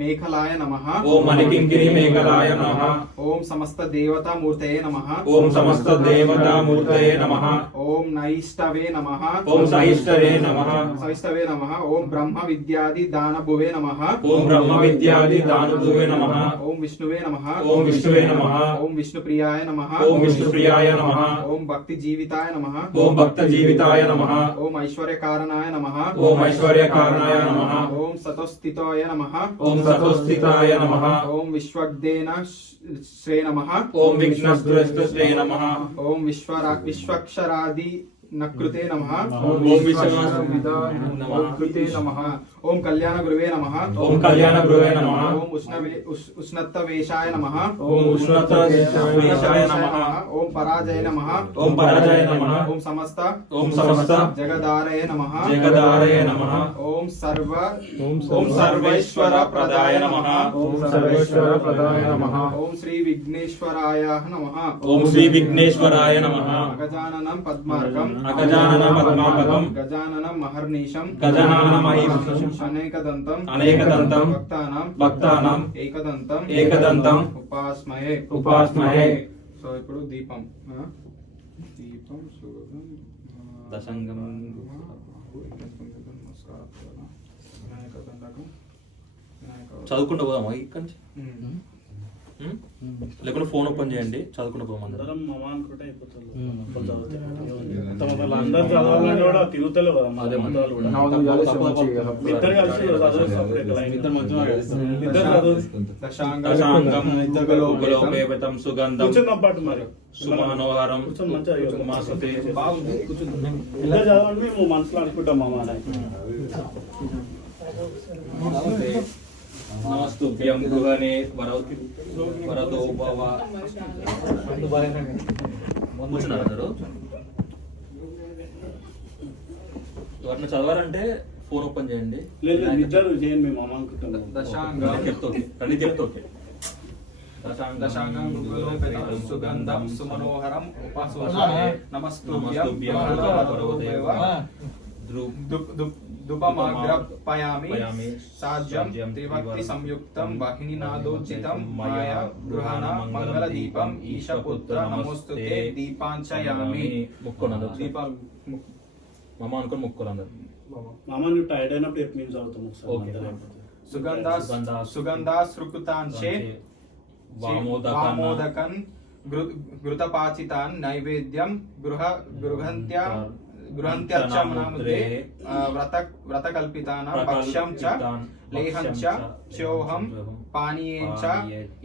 మేఖలాయ నమః. ఓం మణికింకిని మేఘలాయ నమః. ఓం సమస్త దేవతా మూర్తయే నమః. ఓం సమస్త దేవతామూర్తయే నమః. ఓం నైష్టవే నమః. ఓం సహిష్ఠవే నమః. సవిష్టవే నమః. ఓం బ్రహ్మ విద్యాది దానభువే నమః. ఓం బ్రహ్మ విద్యాది దానుభువే నమః. ఓం విష్ణువే నమః. ఓం విష్ణువే నమః. ఓం విష్ణుప్రియాయ నమః. ఓం విష్ణుప్రియాయ నమః. ఓం భక్తి జీవితాయ నమః. ఓం భక్త జీవితాయ నమః. ఓం ఐశ్వర్యకారణాయ నమః. ఓం ఐశ్వర్యకారణాయ నమః. ఓం సతోస్థితాయ నమః. ఓం సతోస్థితాయ నమః. ఓం విశ్వగ్దేన శ్రే నమః. ఓం విఘ్నస్త్రే నమః. ఓం విశ్వక్షరాది నకృతే నమః. ఓం కృతే నమః. ఓం కళ్యాణ గురువే నమః. ఓం కళ్యాణ గృహే నమః. ఓం ఉష్ణత్తవేషాయ నమః. ఓం ఉష్ణతవేషాయ నమః. ఓం పరాజయ నమః. ఓం పరాజయ నమః. ఓం సమస్త జగదారయ నమః. జగదారయ నమః. ఓం ఓం సర్వేశ్వర ప్రదాయ నమః. ఓం సర్వేశ్వర ప్రదాయ నమః. ఓం శ్రీ విఘ్నేశ్వరాయ నమః. ఓం శ్రీ విఘ్నేశ్వరాయ నమః. గజాననం పద్మార్గం. అగజానన పద్మాపకం. గజాననం మహర్నిశం. గజాననమహీశం. అనేకదంతం. అనేకదంతం. భక్తానాం ఏకదంతం. ఏకదంతం. ఉపాస్మహే. ఉపాస్మహే. సో ఇప్పుడు దీపం శుభం దశంగం చదువుకుంటూ పోదామా ఇక్కడి నుంచి? లేకుంటే ఫోన్ ఓపెన్ చేయండి, చదువుకుంటూ పోదాం అందరం. అందరం మమ అనుకుంటే అయిపోతుంది. అందరూ చదవాలంటే కూడా తిరుగుతలేవు కదా అదే మన మంత్రాలు కూడా. దశాంగం ఇద్దరు కలిసి చదవాలి separate line. ఇద్దరు చదవాలి. దశాంగం ఉపలోపేతం సుగంధం కూర్చుందాం పాటు మరి సుమనోహరం కూర్చొని మంచిగా మాసతే. ఇద్దరు చదవండి, మేము మనసులో అనుకుంటాం మమ అని. నమస్తుభ్యం గృహనే వరదో భవ. కూర్చున్నారా అందరూ? వాటిని చదవాలంటే ఫోన్ ఓపెన్ చేయండి. లేదు ఇద్దరు చేయండి, మేము మమ అనుకుంటాం. దశాంగం చెప్తే దశాంగం సుగంధం సుమనోహరం ఉపాస్మహే. నమస్తుభ్యం వరదోదేవ. ధూపమాగ్రపయామి సాజ్యం త్రిభక్తి సంయుక్తం వాహినీనాదోచితం మాయా గృహాణ మంగళదీపం ఈశపుత్ర నమోస్తుతే దీపాంచయామి. దీపాలు మమ్మ అనుకుని ముక్కులు అందరు. మామ నువ్వు టైర్డ్ అయినప్పుడు ఎప్పుడు మేము చదువుతాం ఓకే. సుగంధాశ్రుకుతాంచే వామోదకన్ ఘృతపాచితాన్ నైవేద్యం గృహంత్యర్చమనాముదే వ్రతకల్పితానాం భక్ష్యం చ లేహం చ చోహం పానీయం చ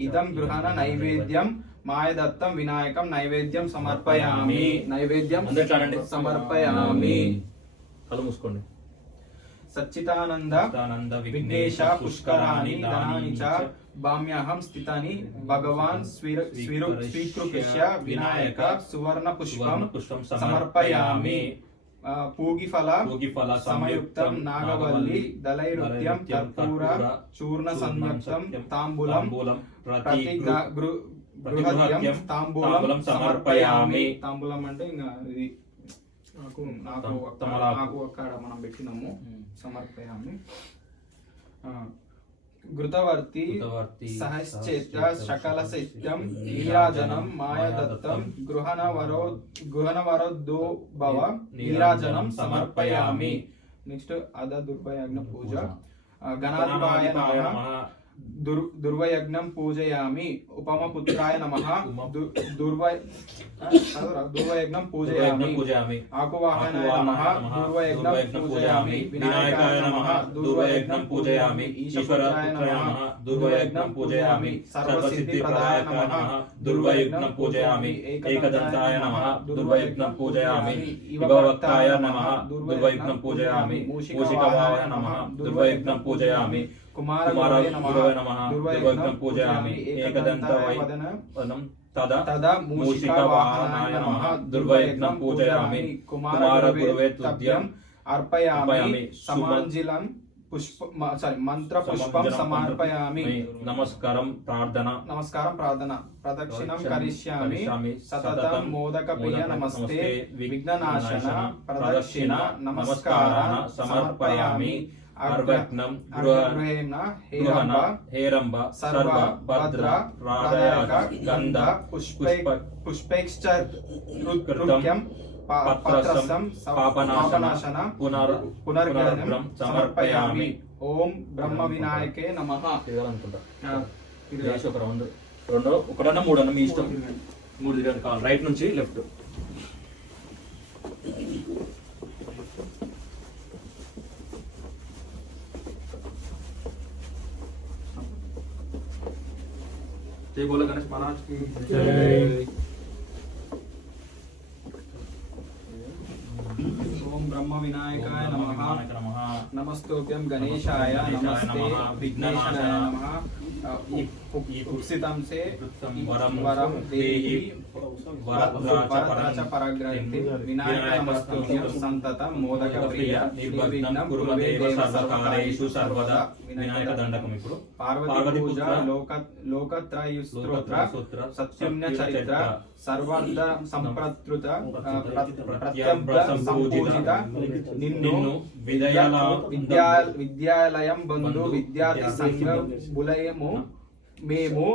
ఇదం గృహణ నైవేద్యం మాయదత్తం వినాయకం నైవేద్యం సమర్పయామి. నైవేద్యం సమర్పయామి. కళ్ళు మూసుకోండి. సచ్చిదానంద విఘ్నేశ పుష్కరాణి ధనాని చ భామ్యహం స్థితాని భగవాన్ స్వీకృష్య వినాయక సువర్ణ పుష్పం సమర్పయామి. పూగిఫల సమయుక్తం నాగవల్లి దళైరుత్యం కర్పూర చూర్ణ సంయుక్తం తాంబూలం ప్రతి గృహద్యం తాంబూలం సమర్పయామి. తాంబూలం అంటే ఇంకా ఇది నాకు అక్కడ మనం పెట్టినాము. సమర్పయామి. ఘృతవర్తి సహశ్చేత సకల సత్యం నీరాజనం మాయదత్తం గృహణవరోద్దో భవ నీరాజనం సమర్పయామి. నెక్స్ట్ అద దుర్భయాగ్న పూజ. గణాధిపాయ నమః. దుర్వయజ్ఞం పూజయామి. ఉపమపుత్రాయ నమః. దుర్వయజ్ఞం పూజయామి. ఆకువాహనాయ నమః. దుర్వయజ్ఞం పూజయామి. వినాయకాయ నమః. దుర్వయజ్ఞం పూజయామి. ఈశ్వరాయ నమః. దుర్వయజ్ఞం పూజయామి. సర్వసిద్ధిప్రదాయ నమః. దుర్వయజ్ఞం పూజయామి. ఏకదంతాయ నమః. దుర్వయజ్ఞం పూజయామి. విభవక్తాయ నమః. దుర్వయజ్ఞం పూజయామి. మూషికవాయ నమః. దుర్వయజ్ఞం పూజయామి. కుమారగురవే నమః. దుర్వయజ్ఞం పూజయామి. ఏకదంతవదనం తదా మూషికవాహనాయ నమః. దుర్వయజ్ఞం పూజయామి. కుమారగురవే తుభ్యం అర్పయామి. సమాంజిలం మంత్ర పుష్పం సమర్పయామి. నమస్కారం ప్రార్థన. ప్రదక్షిణం కరిష్యామి. సతతం మోదక ప్రియ నమస్తే. విఘ్ననాశన ప్రదక్షిణ నమస్కారాన సమర్పయామి. అర్వజ్ఞం గృహణ హేరంబ సర్వ భద్ర రాధయాక గంధ పుష్పైశ్చృత్యం పత్రసం పాపనాశన పునర్గణం సమర్పయామి. ఓం బ్రహ్మ వినాయకే నమః. ఒక రౌండ్ ఒకటన్నా మూడన్నా మీ ఇష్టం. 3 తిరగండి కావాలి. రైట్ నుంచి లెఫ్ట్. जय बोलो गणेश महाराज की जय. ओम ब्रह्म विनायकाय नमः. नमस्तुभ्यं गणेशाय नमस्ते. विघ्नेशाय नमः. उक्षितं से वरम देहि वरदाच परग्रन्थि. विनायकाय नमस्तुभ्यं संततं मोदक प्रिय निर्विघ्नं कुरु मे देव सर्वकार्येषु सर्वदा. వినాయక దండకం. ఇప్పుడు పార్వతీ పూజ లోకత్రయ స్తోత్ర సత్యుమ్న చరిత్ర సర్వార్థ సంప్రతృత ప్రత్యబ్ద సంపూజిత. నిన్ను విద్యాలయం బంధు విద్యార్థి సంఘ బులయము మేము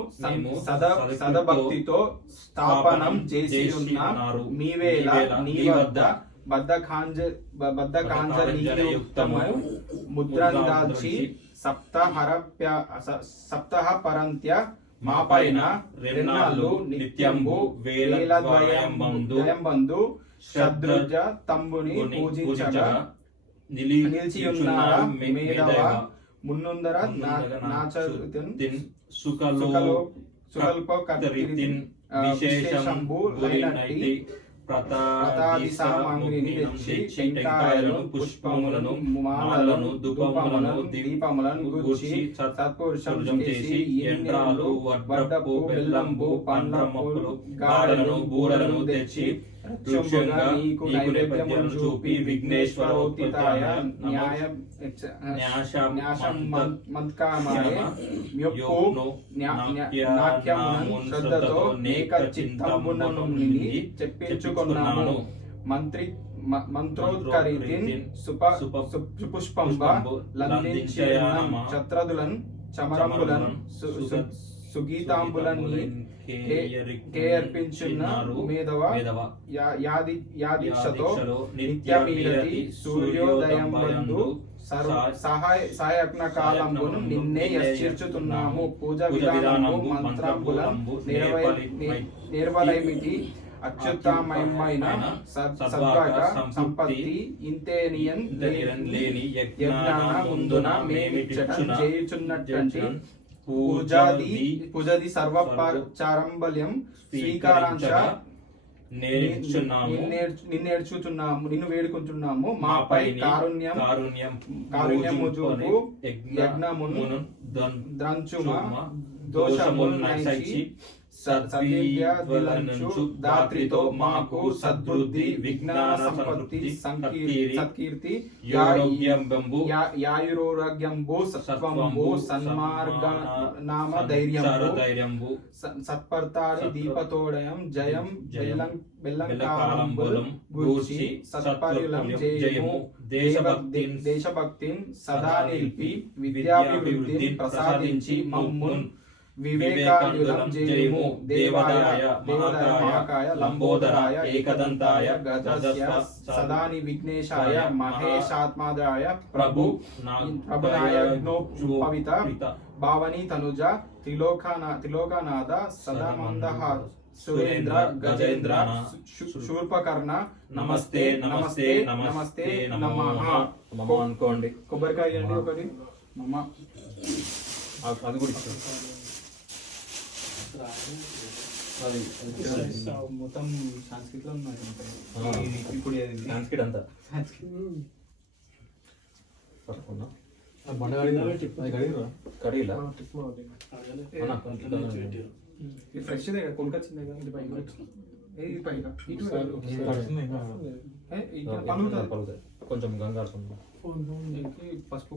సదభక్తితో స్థాపనం చేసి ఉన్న మీవేళ నీ వద్ద బద్ధకాంజలియుక్తము ముద్రందాల్చి సప్తాహ పరంత్య మాపైన రెన్నాళ్ళు నిత్యంబు వేలద్వయంబందు శద్రుజ తంబుని పూజించగా నిలిచియున్నారా మేధవ మున్నుందర నాచరుతిన్ సుకల్ప కర్తిరితిన్ విశేషంబు లైనట్టి ప్రతాది సామాగ్రిని తెచ్చి టెంకాయలను పుష్పములను మాలలను ధూపములను దీపములను గూర్చి సత్పురుషం చేసి ఎండ్రాలు వడ్డపు బెల్లంబు పండ్ల మొక్కలు గారెలను బూరలను తెచ్చి వృక్షంగా నీకు నైవేద్యమును చూపి విఘ్నేశ్వరోత్తితాయ న్యాసం మంత్కామాయ మ్యొప్పు నాట్యమున్ శ్రద్ధతో నేక చిత్తమునను చెప్పించుకున్నాను. మంత్రోత్కరితిన్ సుపుష్పంబ లందించిన ఛత్రదులన్ చమరంబులన్ సుగీతాంబులన్ని కేర్పించిన మేధవ యాదీక్షతో నిత్యమీరతి సూర్యోదయంబందు సహాయజ్ఞ కాలంబును నిన్నే యశ్చిర్చుతున్నాము. పూజ విధానము మంత్రంబులం నిర్వలైమితి అత్యుత్తమమైన సద్భాగ సంపత్తి ఇంతేనియన్ లేని యజ్ఞాన ముందున మేమిచ్చటం చేయుచున్నటువంటి పూజది సర్వచారంబల్యం స్వీకారాంశ నిన్ను వేడుకుంటున్నాము. మాపై కారుణ్యము చూపు యజ్ఞమును ద్రంచుమ దోషములు నైచి సద్విద్యలంచు దాత్రితో మాకు సద్బుద్ధి విజ్ఞాన సంపత్తి సత్కీర్తి యాయురోగ్యంబు సత్వంబు సన్మార్గ నామ ధైర్యంబు సత్పర్తాడి దీపతోడయం జయం బెల్లంకాలంబులం గూర్చి సత్పర్యులం జయము దేశభక్తిన్ సదా నిలిపి విద్యాభివృద్ధిని ప్రసాదించి మమ్మున్ వివేకాయుధం జయము. దేవాయ మహాకాయ లంబోదరాయ ఏకదంతాయ గజస్య సదాని విఘ్నేశాయ మహేశాత్మదాయ ప్రభునాయ పవిత భావని తనుజ త్రిలోకనాథ సదామందహ సురేంద్ర గజేంద్ర శూర్పకర్ణ నమస్తే నమస్తే నమస్తే నమః అనుకోండి. కొబ్బరికాయ అండి ఒకటి మమ్మ. అది కూడా ఇచ్చాను. మొత్తం సంస్కృతిలో ఉన్నాయి ఇప్పుడు సాంస్క్రిట్ అంతా పట్టుకున్నా కడిగిలా ఫ్రెష్ కొనుకొచ్చిందే కదా, ఇది పైన ఇది పైన ఇటు పలుగుతుంది కొంచెం గంగాడుతుంది. పసుపు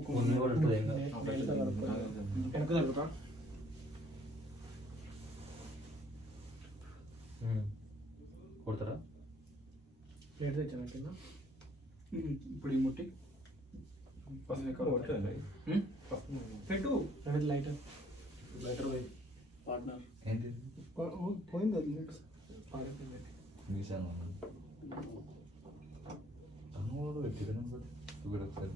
కొడతారా ఇప్పుడు ఈ ముట్టి పెట్టు లైటర్ పార్ట్నర్ ఏంటి పోయింది మీసాను తను పెట్టిరు ఒకసారి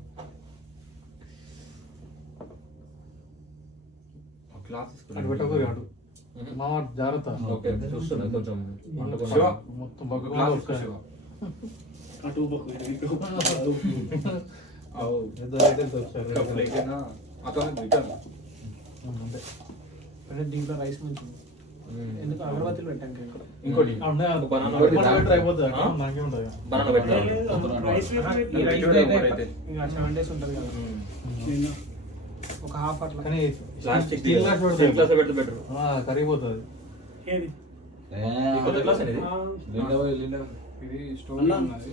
గ్లాస్ మా జాగ్రత్త ఓకే చూస్తున్నా కొంచెం మొత్తం దీంట్లో రైస్ నుంచి ఎందుకు అగరబత్తులు పెట్టాం ఇంకోటి అయిపోతుంది మనకే ఉంటుంది బనానా పెట్టాలి. రైస్ 7 days ఉంటుంది కదా, ఒక హాఫ్ అట్లా. కానీ ప్లాస్టిక్ స్టీల్ గ్లాస్ పెడితే స్టీల్ గ్లాస్ పెడితే బెటర్. కరిగిపోతుంది. ఏది ఈ కొత్త గ్లాస్ అనేది ఇది స్టోర్ ఉన్నది.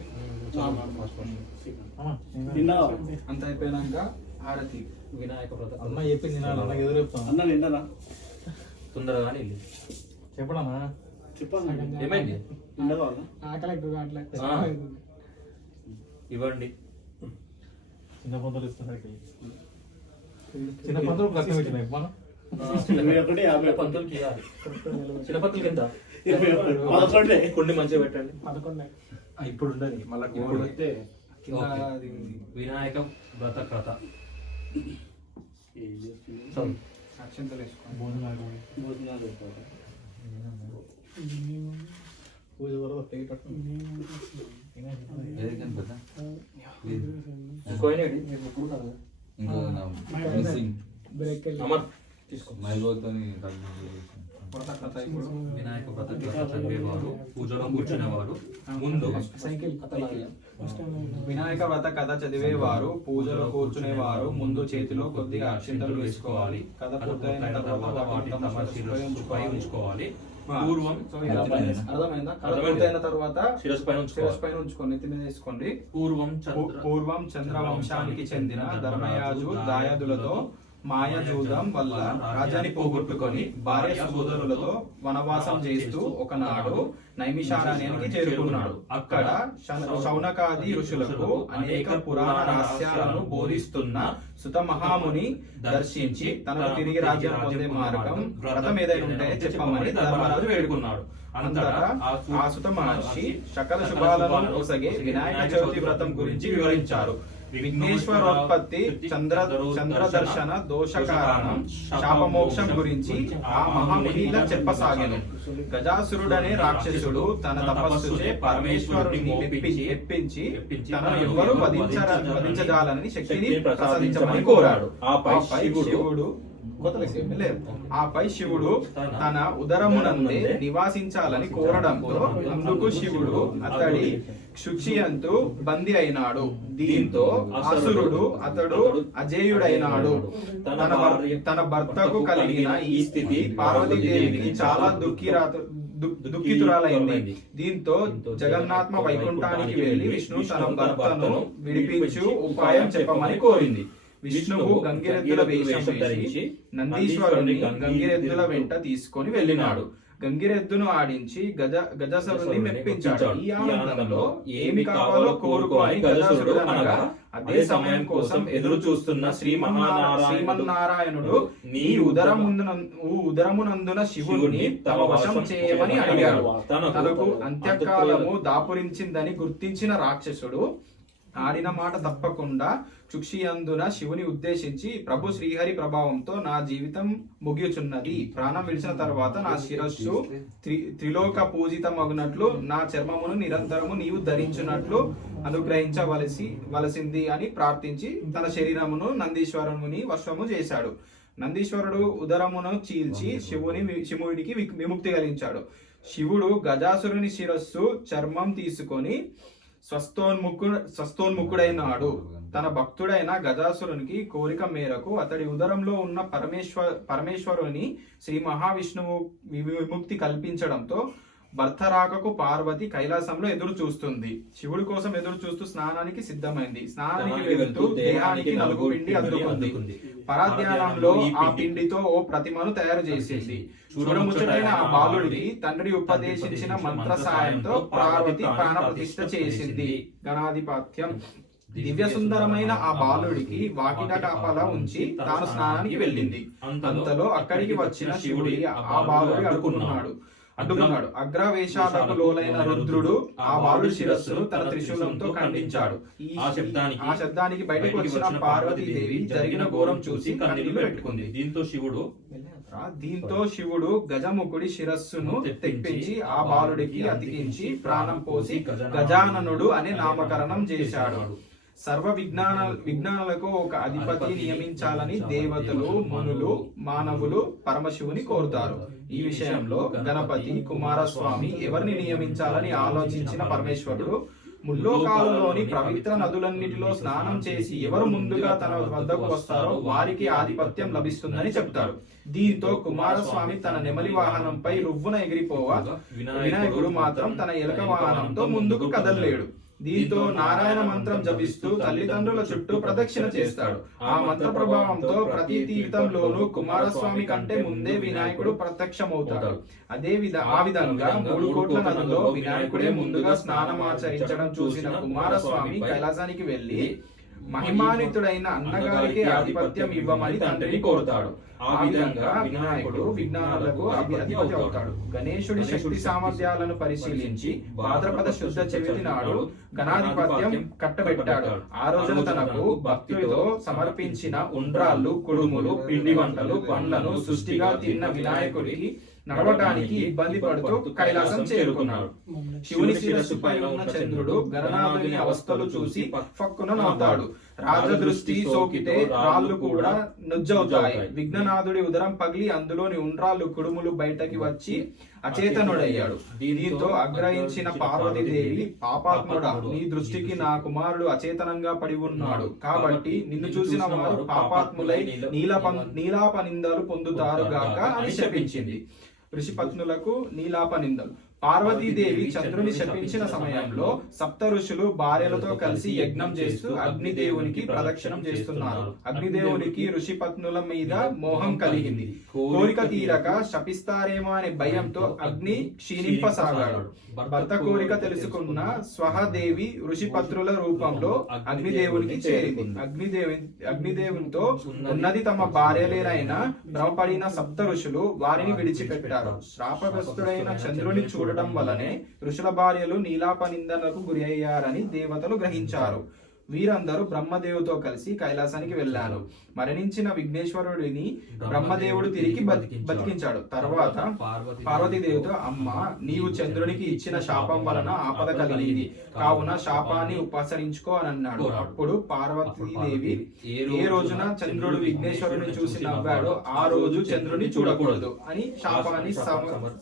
అంత అయిపోయినాక హారతి వినాయక వ్రత అన్న చెప్పింది తినాలి, అన్నకి ఎదురు చెప్తాను. అన్న నిండరా తొందరగా కానీ వెళ్ళి చెప్పడన్నా చెప్పాను ఏమైంది నిండదా ఆకలి అట్లా ఇవ్వండి. చిన్న పంతులు ఇస్తాను. చిన్న పంతులు ఖర్చు పెట్టిన మనం పంతులకి ఇవ్వాలి. చిన్న పంతులకి ఎంత 11 కొన్ని మంచిగా పెట్టండి. 11 ఇప్పుడు ఉండదు మళ్ళీ ఇప్పుడు వస్తే కింద ఓకే. అది వినాయక వ్రత కథ అక్షంతలు వేసుకోండి. భోజనాలు భోజనాలు పూజ వరకు ఏదైనా పెద్ద ఇంకో అయినాడు. ఇంకో మిస్సింగ్ బ్రేక్ అమర్ తీసుకో. మైల్తోని కొత్త కథ ఇప్పుడు వినాయక వ్రత కథ చదివేవారు, పూజలో కూర్చునేవారు ముందు సైకిల్ వినాయక వ్రత కథ చదివేవారు పూజలో కూర్చునేవారు ముందు చేతిలో కొద్దిగా అక్షింతలు వేసుకోవాలి. కథ పూర్తయిన తర్వాత వాటిని తమ శిరస్సుపై ఉంచుకోవాలి. పూర్వం అర్థమైందా? కథ పూర్తయిన తర్వాత శిరస్సు పైన శిరస్సు పైన ఉంచుకోండి, నెత్తి మీద వేసుకోండి. పూర్వం పూర్వం చంద్రవంశానికి చెందిన ధర్మయాజు దాయాదులతో మాయజూదం వల్ల రాజాని పోగొట్టుకొని భార్య సోదరులతో వనవాసం చేస్తూ ఒకనాడు నైమిషారణ్యానికి చేరుకున్నాడు. అక్కడ శౌనకాది ఋషులకు అనేక పురాణ రహస్యాలను బోధిస్తున్న సుత మహాముని దర్శించి తనకు తిరిగి రాజ్యం పొందే మార్గం వ్రతం ఏదైనా ఉంటే చెప్పమని ధర్మరాజు వేడుకున్నాడు. అంతటా ఆ సుత మహర్షి సకల శుభాలను ఒసగే వినాయక చవితి వ్రతం గురించి వివరించారు. విఘ్నేశ్వరోత్పత్తి, చంద్రదర్శన దోష కారణం, శాపమోక్షం గురించి ఆ మహాముని ఇలా చెప్పసాగాను. గజాసురుడనే రాక్షసుడు తన తపస్సుచే పరమేశ్వరుని మెప్పించి తనను ఎవ్వరూ వధించజాలని శక్తిని ప్రసాదించమని కోరాడు. ఆపై శివుడు తన ఉదరమునందే నివాసించాలని కోరడంతో అందుకు శివుడు అతడి శుచియంతు బందీ అయినాడు. దీంతో అసురుడు అతడు అజేయుడైనాడు. తన భర్తకు కలిగిన ఈ స్థితి పార్వతీదేవికి చాలా దుఃఖితురాలైంది. దీంతో జగన్నాథ వైకుంఠానికి వెళ్లి విష్ణు తన భర్తను విడిపించు ఉపాయం చెప్పమని కోరింది. విష్ణువు గంగిరెద్దుల వేషం ధరించి నందీశ్వరుని గంగిరెద్దుల వెంట తీసుకొని వెళ్ళినాడు. గంగిరెద్దును ఆడించి గజాసురుని మెప్పించాడు. ఈ ఆనందంలో ఏమి కావాలో కోరుకోని గజాసురుడు అనగా అదే సమయం కోసం ఎదురు చూస్తున్న శ్రీమన్నారాయణుడు నీ ఉదరమునందున శివుని తమ వశం చేయమని అడిగాడు. తనకు అంత్యకాలము దాపురించిందని గుర్తించిన రాక్షసుడు ఆడిన మాట తప్పకుండా చుక్షియందున శివుని ఉద్దేశించి, ప్రభు శ్రీహరి ప్రభావంతో నా జీవితం ముగియుచున్నది. ప్రాణం విడిచిన తర్వాత నా శిరస్సు త్రిలోక పూజితమగునట్లు నా చర్మమును నిరంతరము నీవు ధరించున్నట్లు అనుగ్రహించవలసింది అని ప్రార్థించి తన శరీరమును నందీశ్వరుని వశము చేశాడు. నందీశ్వరుడు ఉదరమును చీల్చి శివునికి విముక్తి కలిగించాడు. శివుడు గజాసురుని శిరస్సు చర్మం తీసుకొని స్వస్థోన్ముఖుడైనాడు. తన భక్తుడైన గజాసురునికి కోరిక మేరకు అతడి ఉదరంలో ఉన్న పరమేశ్వరుని శ్రీ మహావిష్ణువు విముక్తి కల్పించడంతో భర్త రాకకు పార్వతి కైలాసంలో ఎదురు చూస్తుంది. శివుడి కోసం ఎదురు చూస్తూ స్నానానికి సిద్ధమైంది. స్నానానికి వెళ్తూ దేహానికి నలుగు పిండి అద్దుకుంది. పరాధ్యానంలో ఆ పిండితో ఓ ప్రతిమను తయారు చేసింది. చూడముచ్చటైన ఆ బాలుడికి తండ్రి ఉపదేశించిన మంత్ర సాయంతో పార్వతి ప్రాణ ప్రతిష్ఠ చేసింది. గణాధిపత్యం. దివ్య సుందరమైన ఆ బాలుడికి వాకిట కాపలా ఉంచి తాను స్నానానికి వెళ్ళింది. అంతలో అక్కడికి వచ్చిన శివుడి ఆ బాలుడి అడ్డుకున్నాడు. అగ్రవేశాలకు లోలైన రుద్రుడు ఆ బాలుడి శిరస్సును తన త్రిశూలంతో ఖండించాడు. ఆ శబ్దానికి బయటకు వచ్చిన పార్వతీదేవి జరిగిన ఘోరం చూసి కన్నీళ్లు పెట్టుకుంది. దీంతో శివుడు గజముఖుడి శిరస్సును తెప్పించి ఆ బాలుడికి అతికించి ప్రాణం పోసి గజాననుడు అనే నామకరణం చేశాడు. సర్వ విజ్ఞానాలకు ఒక అధిపతి నియమించాలని దేవతలు, మునులు, మానవులు పరమశివుని కోరుతారు. ఈ విషయంలో గణపతి, కుమారస్వామి ఎవరిని నియమించాలని ఆలోచించిన పరమేశ్వరుడు ముల్లోకాలలోని పవిత్ర నదులన్నిటిలో స్నానం చేసి ఎవరు ముందుగా తన వద్దకు వస్తారో వారికి ఆధిపత్యం లభిస్తుందని చెప్తాడు. దీంతో కుమారస్వామి తన నెమలి వాహనంపై రువ్వున ఎగిరిపోవా, వినాయకుడు మాత్రం తన ఎలుక వాహనంతో ముందుకు కదలలేడు. దీంతో నారాయణ మంత్రం జపిస్తూ తల్లిదండ్రుల చుట్టూ ప్రదక్షిణ చేస్తాడు. ఆ మంత్ర ప్రభావంతో ప్రతి తీర్థంలోనూ కుమారస్వామి కంటే ముందే వినాయకుడు ప్రత్యక్షమవుతాడు. ఆ విధంగా 3 కోట్ల నదిలో వినాయకుడే ముందుగా స్నానమాచరించడం చూసిన కుమారస్వామి కైలాసానికి వెళ్లి మహిమాన్వితుడైన అన్నగారికి ఆధిపత్యం ఇవ్వమని తండ్రిని కోరుతాడు. ఆ విధంగా వినాయకుడు విజ్ఞానాలకు అధిపతి అవుతాడు. గణేశుడి శక్తి సామర్థ్యాలను పరిశీలించి భాద్రపద శుద్ధ చవితి నాడు గణాధిపత్యం కట్టబెట్టాడు. ఆ రోజున తనకు భక్తులతో సమర్పించిన ఉండ్రాళ్ళు, కుడుములు, పిండి వంటలు, పండ్లను సృష్టిగా తిన్న వినాయకుడికి నడవటానికి ఇబ్బంది పడుతూ కైలాసం చేరుకున్నాడు. శివుని శిరస్సుపై ఉన్న చంద్రుడు గణనాథుని అవస్థలు చూసి ఫక్కున నవ్వుతాడు. రాజదృష్టి సోకితే రాళ్ళు కూడా నుజ్జవుతాయి. విఘ్ననాథుడి ఉదరం పగిలి అందులోని ఉండ్రాళ్ళు, కుడుములు బయటకి వచ్చి అచేతనుడయ్యాడు. దీంతో ఆగ్రహించిన పార్వతీదేవి, పాపాత్ముడా, నీ దృష్టికి నా కుమారుడు అచేతనంగా పడి ఉన్నాడు కాబట్టి నిన్ను చూసిన వారు పాపాత్ములై నీలాపనిందలు పొందుతారు గాక అని శపించింది. ఋషిపత్నులకు నీలాపనిందలు. పార్వతీదేవి చంద్రుని శపించిన సమయంలో సప్త ఋషులు భార్యలతో కలిసి యజ్ఞం చేస్తూ అగ్నిదేవునికి ప్రదక్షిణం చేస్తున్నారు. అగ్నిదేవునికి ఋషిపత్నుల మీద మోహం కలిగింది. కోరిక తీరక శపిస్తారేమో అనే భయంతో అగ్ని క్షీణింపసాగాడు. భర్త కోరిక తెలుసుకున్న స్వహదేవి ఋషిపత్రుల రూపంలో అగ్నిదేవునికి చేరింది. అగ్నిదేవునితో ఉన్నది తమ భార్యలేనైన భ్రమపడిన సప్త ఋషులు వారిని విడిచిపెట్టారు. శ్రాపగ్రస్తుడైన చంద్రుని చూడటం వలనే ఋషుల భార్యలు నీలాపనిందనకు గురి అయ్యారని దేవతలు గ్రహించారు. వీరందరూ బ్రహ్మదేవుతో కలిసి కైలాసానికి వెళ్లారు. మరణించిన విఘ్నేశ్వరుడిని బ్రహ్మదేవుడు తిరిగి బతికించాడు. తర్వాత పార్వతీదేవితో, అమ్మ, నీవు చంద్రునికి ఇచ్చిన శాపం వలన ఆపద కలిగింది కావున శాపాన్ని ఉపసరించుకో అని అన్నాడు. అప్పుడు పార్వతీదేవి, ఏ రోజున చంద్రుడు విఘ్నేశ్వరుని చూసి నవ్వాడో ఆ రోజు చంద్రుని చూడకూడదు అని శాపాన్ని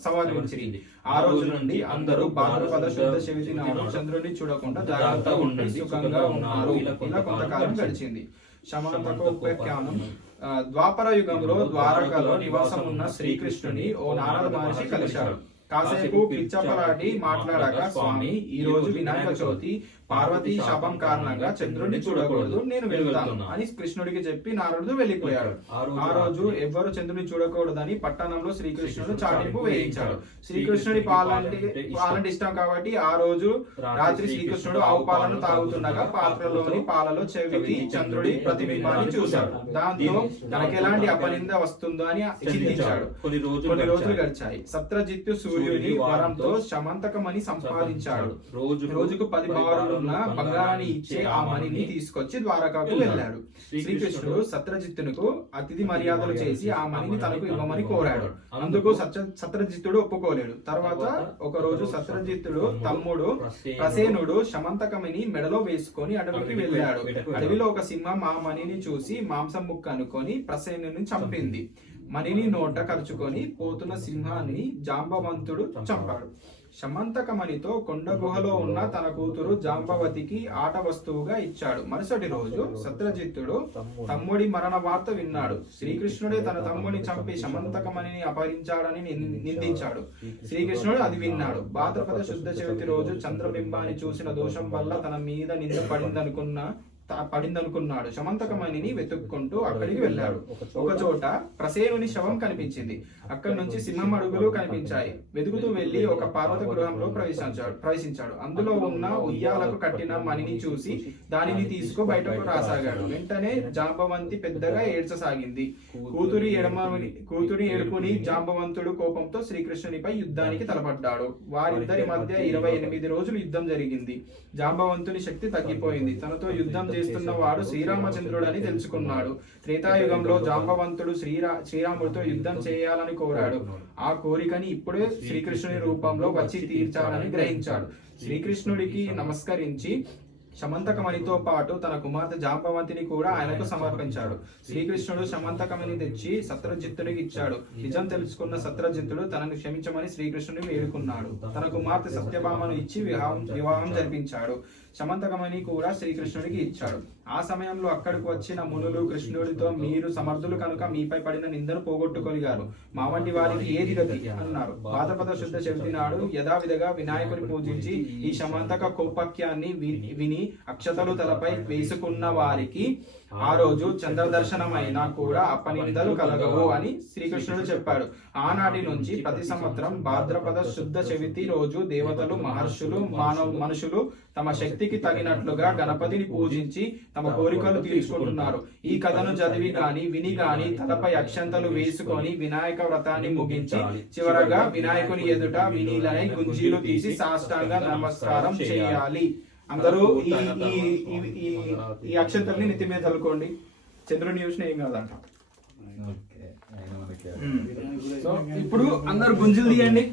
సంవరించింది. ఆ రోజు నుండి అందరూ భాద్రపద శుద్ధ చవితి నాడు చంద్రుని చూడకుండా జాగ్రత్తగా ఉండి సుఖంగా ఉన్నారు. ఇలా కొంతకాలం గడిచింది. శమనకోపాఖ్యానం. ద్వాపర యుగంలో ద్వారకలో నివాసం ఉన్న శ్రీకృష్ణుని ఓ నారద మహర్షి కలిశాడు. కాసేపు పిచ్చపలాటి మాట్లాడాక, స్వామి, ఈ రోజు వినాయక చవితి, పార్వతీ శాపం కారణంగా చంద్రుడిని చూడకూడదు, నేను వెళ్తాను అని కృష్ణుడికి చెప్పి నారదుడు వెళ్లిపోయాడు. ఆ రోజు ఎవ్వరు చంద్రుడిని చూడకూడదని పట్టణంలో శ్రీకృష్ణుడు చాటింపు వేయించాడు. శ్రీకృష్ణుడి పాలంటే ఇష్టం కాబట్టి ఆ రోజు రాత్రి శ్రీకృష్ణుడు ఆవు పాలను తాగుతుండగా పాత్రలోని పాలలో చెవికి చంద్రుడి ప్రతిబింబాన్ని చూశాడు. దాంతో తనకెలాంటి అపనింద వస్తుందో అని చింతించాడు. కొన్ని రోజులు గడిచాయి. సత్రజిత్తు సూర్యుడి వరంతో శమంతకమని సంపాదించాడు. రోజుకు 10 బారులున్న ఉన్న బంగారాన్ని ఇచ్చే ఆ మణిని తీసుకొచ్చి ద్వారకాకు వెళ్ళాడు. శ్రీకృష్ణుడు సత్రజిత్తునకు అతిథి మర్యాదలు చేసి ఆ మణిని తనకు ఇవ్వమని కోరాడు. అందుకు సత్రజిత్తుడు ఒప్పుకోలేడు. తర్వాత ఒక రోజు సత్రజిత్తుడు తమ్ముడు ప్రసేనుడు శమంతకమణి మెడలో వేసుకొని అడవికి వెళ్ళాడు. అడవిలో ఒక సింహం ఆ మణిని చూసి మాంసం ముక్క అనుకొని ప్రసేనుని చంపింది. మణిని నోట కరుచుకొని పోతున్న సింహాన్ని జాంబవంతుడు చంపాడు. శమంతకమణితో కొండ గుహలో ఉన్న తన కూతురు జాంబవతికి ఆట వస్తువుగా ఇచ్చాడు. మరుసటి రోజు సత్రజిత్తుడు తమ్ముడి మరణ వార్త విన్నాడు. శ్రీకృష్ణుడే తన తమ్ముడిని చంపి శమంతకమణిని అపహరించాడని నిందించాడు. శ్రీకృష్ణుడు అది విన్నాడు. భాద్రపద శుద్ధ చవితి రోజు చంద్రబింబాన్ని చూసిన దోషం వల్ల తన మీద నింద పడిందనుకున్నాడు. శమంతకమణిని వెతుక్కుంటూ అక్కడికి వెళ్ళాడు. ఒక చోట ప్రసేనుని శవం కనిపించింది. అక్కడి నుంచి సింహం అడుగులు కనిపించాయి. వెతుకుతూ వెళ్లి ఒక పార్వత గృహంలో ప్రవేశించాడు. అందులో ఉన్న ఉయ్యాలకు కట్టిన మణిని చూసి దానిని తీసుకు బయటకు రాసాగాడు. వెంటనే జాంబవంతి పెద్దగా ఏడ్చసాగింది. కూతురి ఏడుపుని జాంబవంతుడు కోపంతో శ్రీకృష్ణునిపై యుద్ధానికి తలపడ్డాడు. వారిద్దరి మధ్య 28 రోజులు యుద్ధం జరిగింది. జాంబవంతుని శక్తి తగ్గిపోయింది. తనతో యుద్ధం చేస్తున్న వాడు శ్రీరామచంద్రుడని తెలుసుకున్నాడు. త్రేతాయుగంలో జాంబవంతుడు శ్రీరాముడితో యుద్ధం చేయాలని కోరాడు. ఆ కోరికని ఇప్పుడే శ్రీకృష్ణుని రూపంలో వచ్చి తీర్చాలని గ్రహించాడు. శ్రీకృష్ణుడికి నమస్కరించి శమంతకమణితో పాటు తన కుమార్తె జాంబవంతిని కూడా ఆయనకు సమర్పించాడు. శ్రీకృష్ణుడు శమంతకమణి తెచ్చి సత్రజిత్తుడికి ఇచ్చాడు. నిజం తెలుసుకున్న సత్రజిత్తుడు తనను క్షమించమని శ్రీకృష్ణుని వేడుకున్నాడు. తన కుమార్తె సత్యభామను ఇచ్చి వివాహం జరిపించాడు. శమంతకమణి కూడా శ్రీకృష్ణుడికి ఇచ్చాడు. ఆ సమయంలో అక్కడికి వచ్చిన మునులు కృష్ణుడితో, మీరు సమర్థులు కనుక మీపై పడిన నిందను పోగొట్టుకోగలిగారు. మా వంటి వారికి ఏది గతి అన్నారు. భాద్రపద శుద్ధ చవితి నాడు యథావిధిగా వినాయకుని పూజించి ఈ శమంతక కోపక్యాన్ని విని అక్షతలు తలపై వేసుకున్న వారికి ఆ రోజు చంద్రదర్శనమైనా కూడా అపనిందలు కలగవు అని శ్రీకృష్ణుడు చెప్పాడు. ఆనాటి నుంచి ప్రతి సంవత్సరం భాద్రపద శుద్ధ చవితి రోజు దేవతలు, మహర్షులు, మనుషులు తమ శక్తికి తగినట్లుగా గణపతిని పూజించి తమ కోరికలు తీర్చుకుంటున్నారు. ఈ కథను చదివి గాని విని గాని తలపై అక్షంతలు వేసుకొని వినాయక వ్రతాన్ని ముగించి చివరగా వినాయకుని ఎదుట వినీలనై గుంజీలు తీసి సాష్టాంగ నమస్కారం చేయాలి. అందరూ ఈ అక్షంతల్ని నెత్తి మీద చల్లుకోండి. చంద్రుని చూసిన ఏం కాదంట. సో ఇప్పుడు అందరు గుంజులు తీయండి.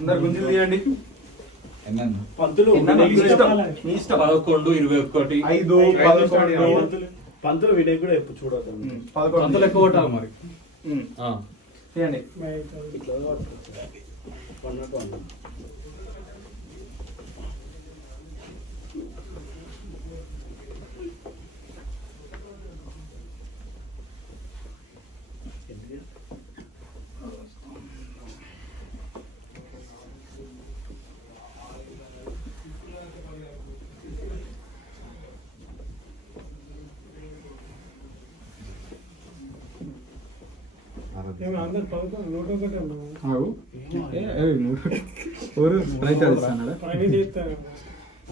అందరు గుంజులు తీయండి. పంతులు మీ ఇష్టం. 11, 21, 5, 11 పంతులు వినయ్ కూడా ఎప్పుడు చూడదు. 11 ఎక్కువ కొట్టాలి మరి. తీయండి. ఇట్లా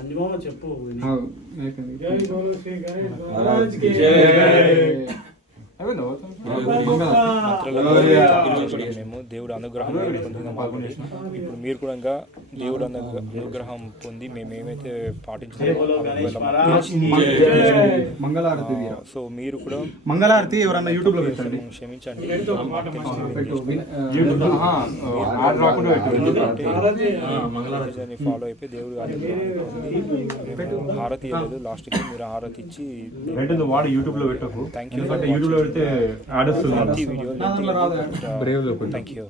అన్ని మామ చెప్పు. మేము దేవుడు అనుగ్రహం పొందిన మాగుని ఇప్పుడు మీరు కూడా దేవుడు అనుగ్రహం పొంది మేము ఏమైతే పాటించామో మంగళారతి. సో మీరు కూడా మంగళారతి ఎవరన్నా యూట్యూబ్ లో పెట్టండి. క్షమించండి. ఫాలో అయిపోయి దేవుడు హారతి ఇవ్వలేదు. లాస్ట్ కి మీరు హారతి ఇచ్చి వాడు యూట్యూబ్ లో పెట్టకు. Thank you. యూట్యూబ్ లో పెడితే వీడియో థ్యాంక్ యూ.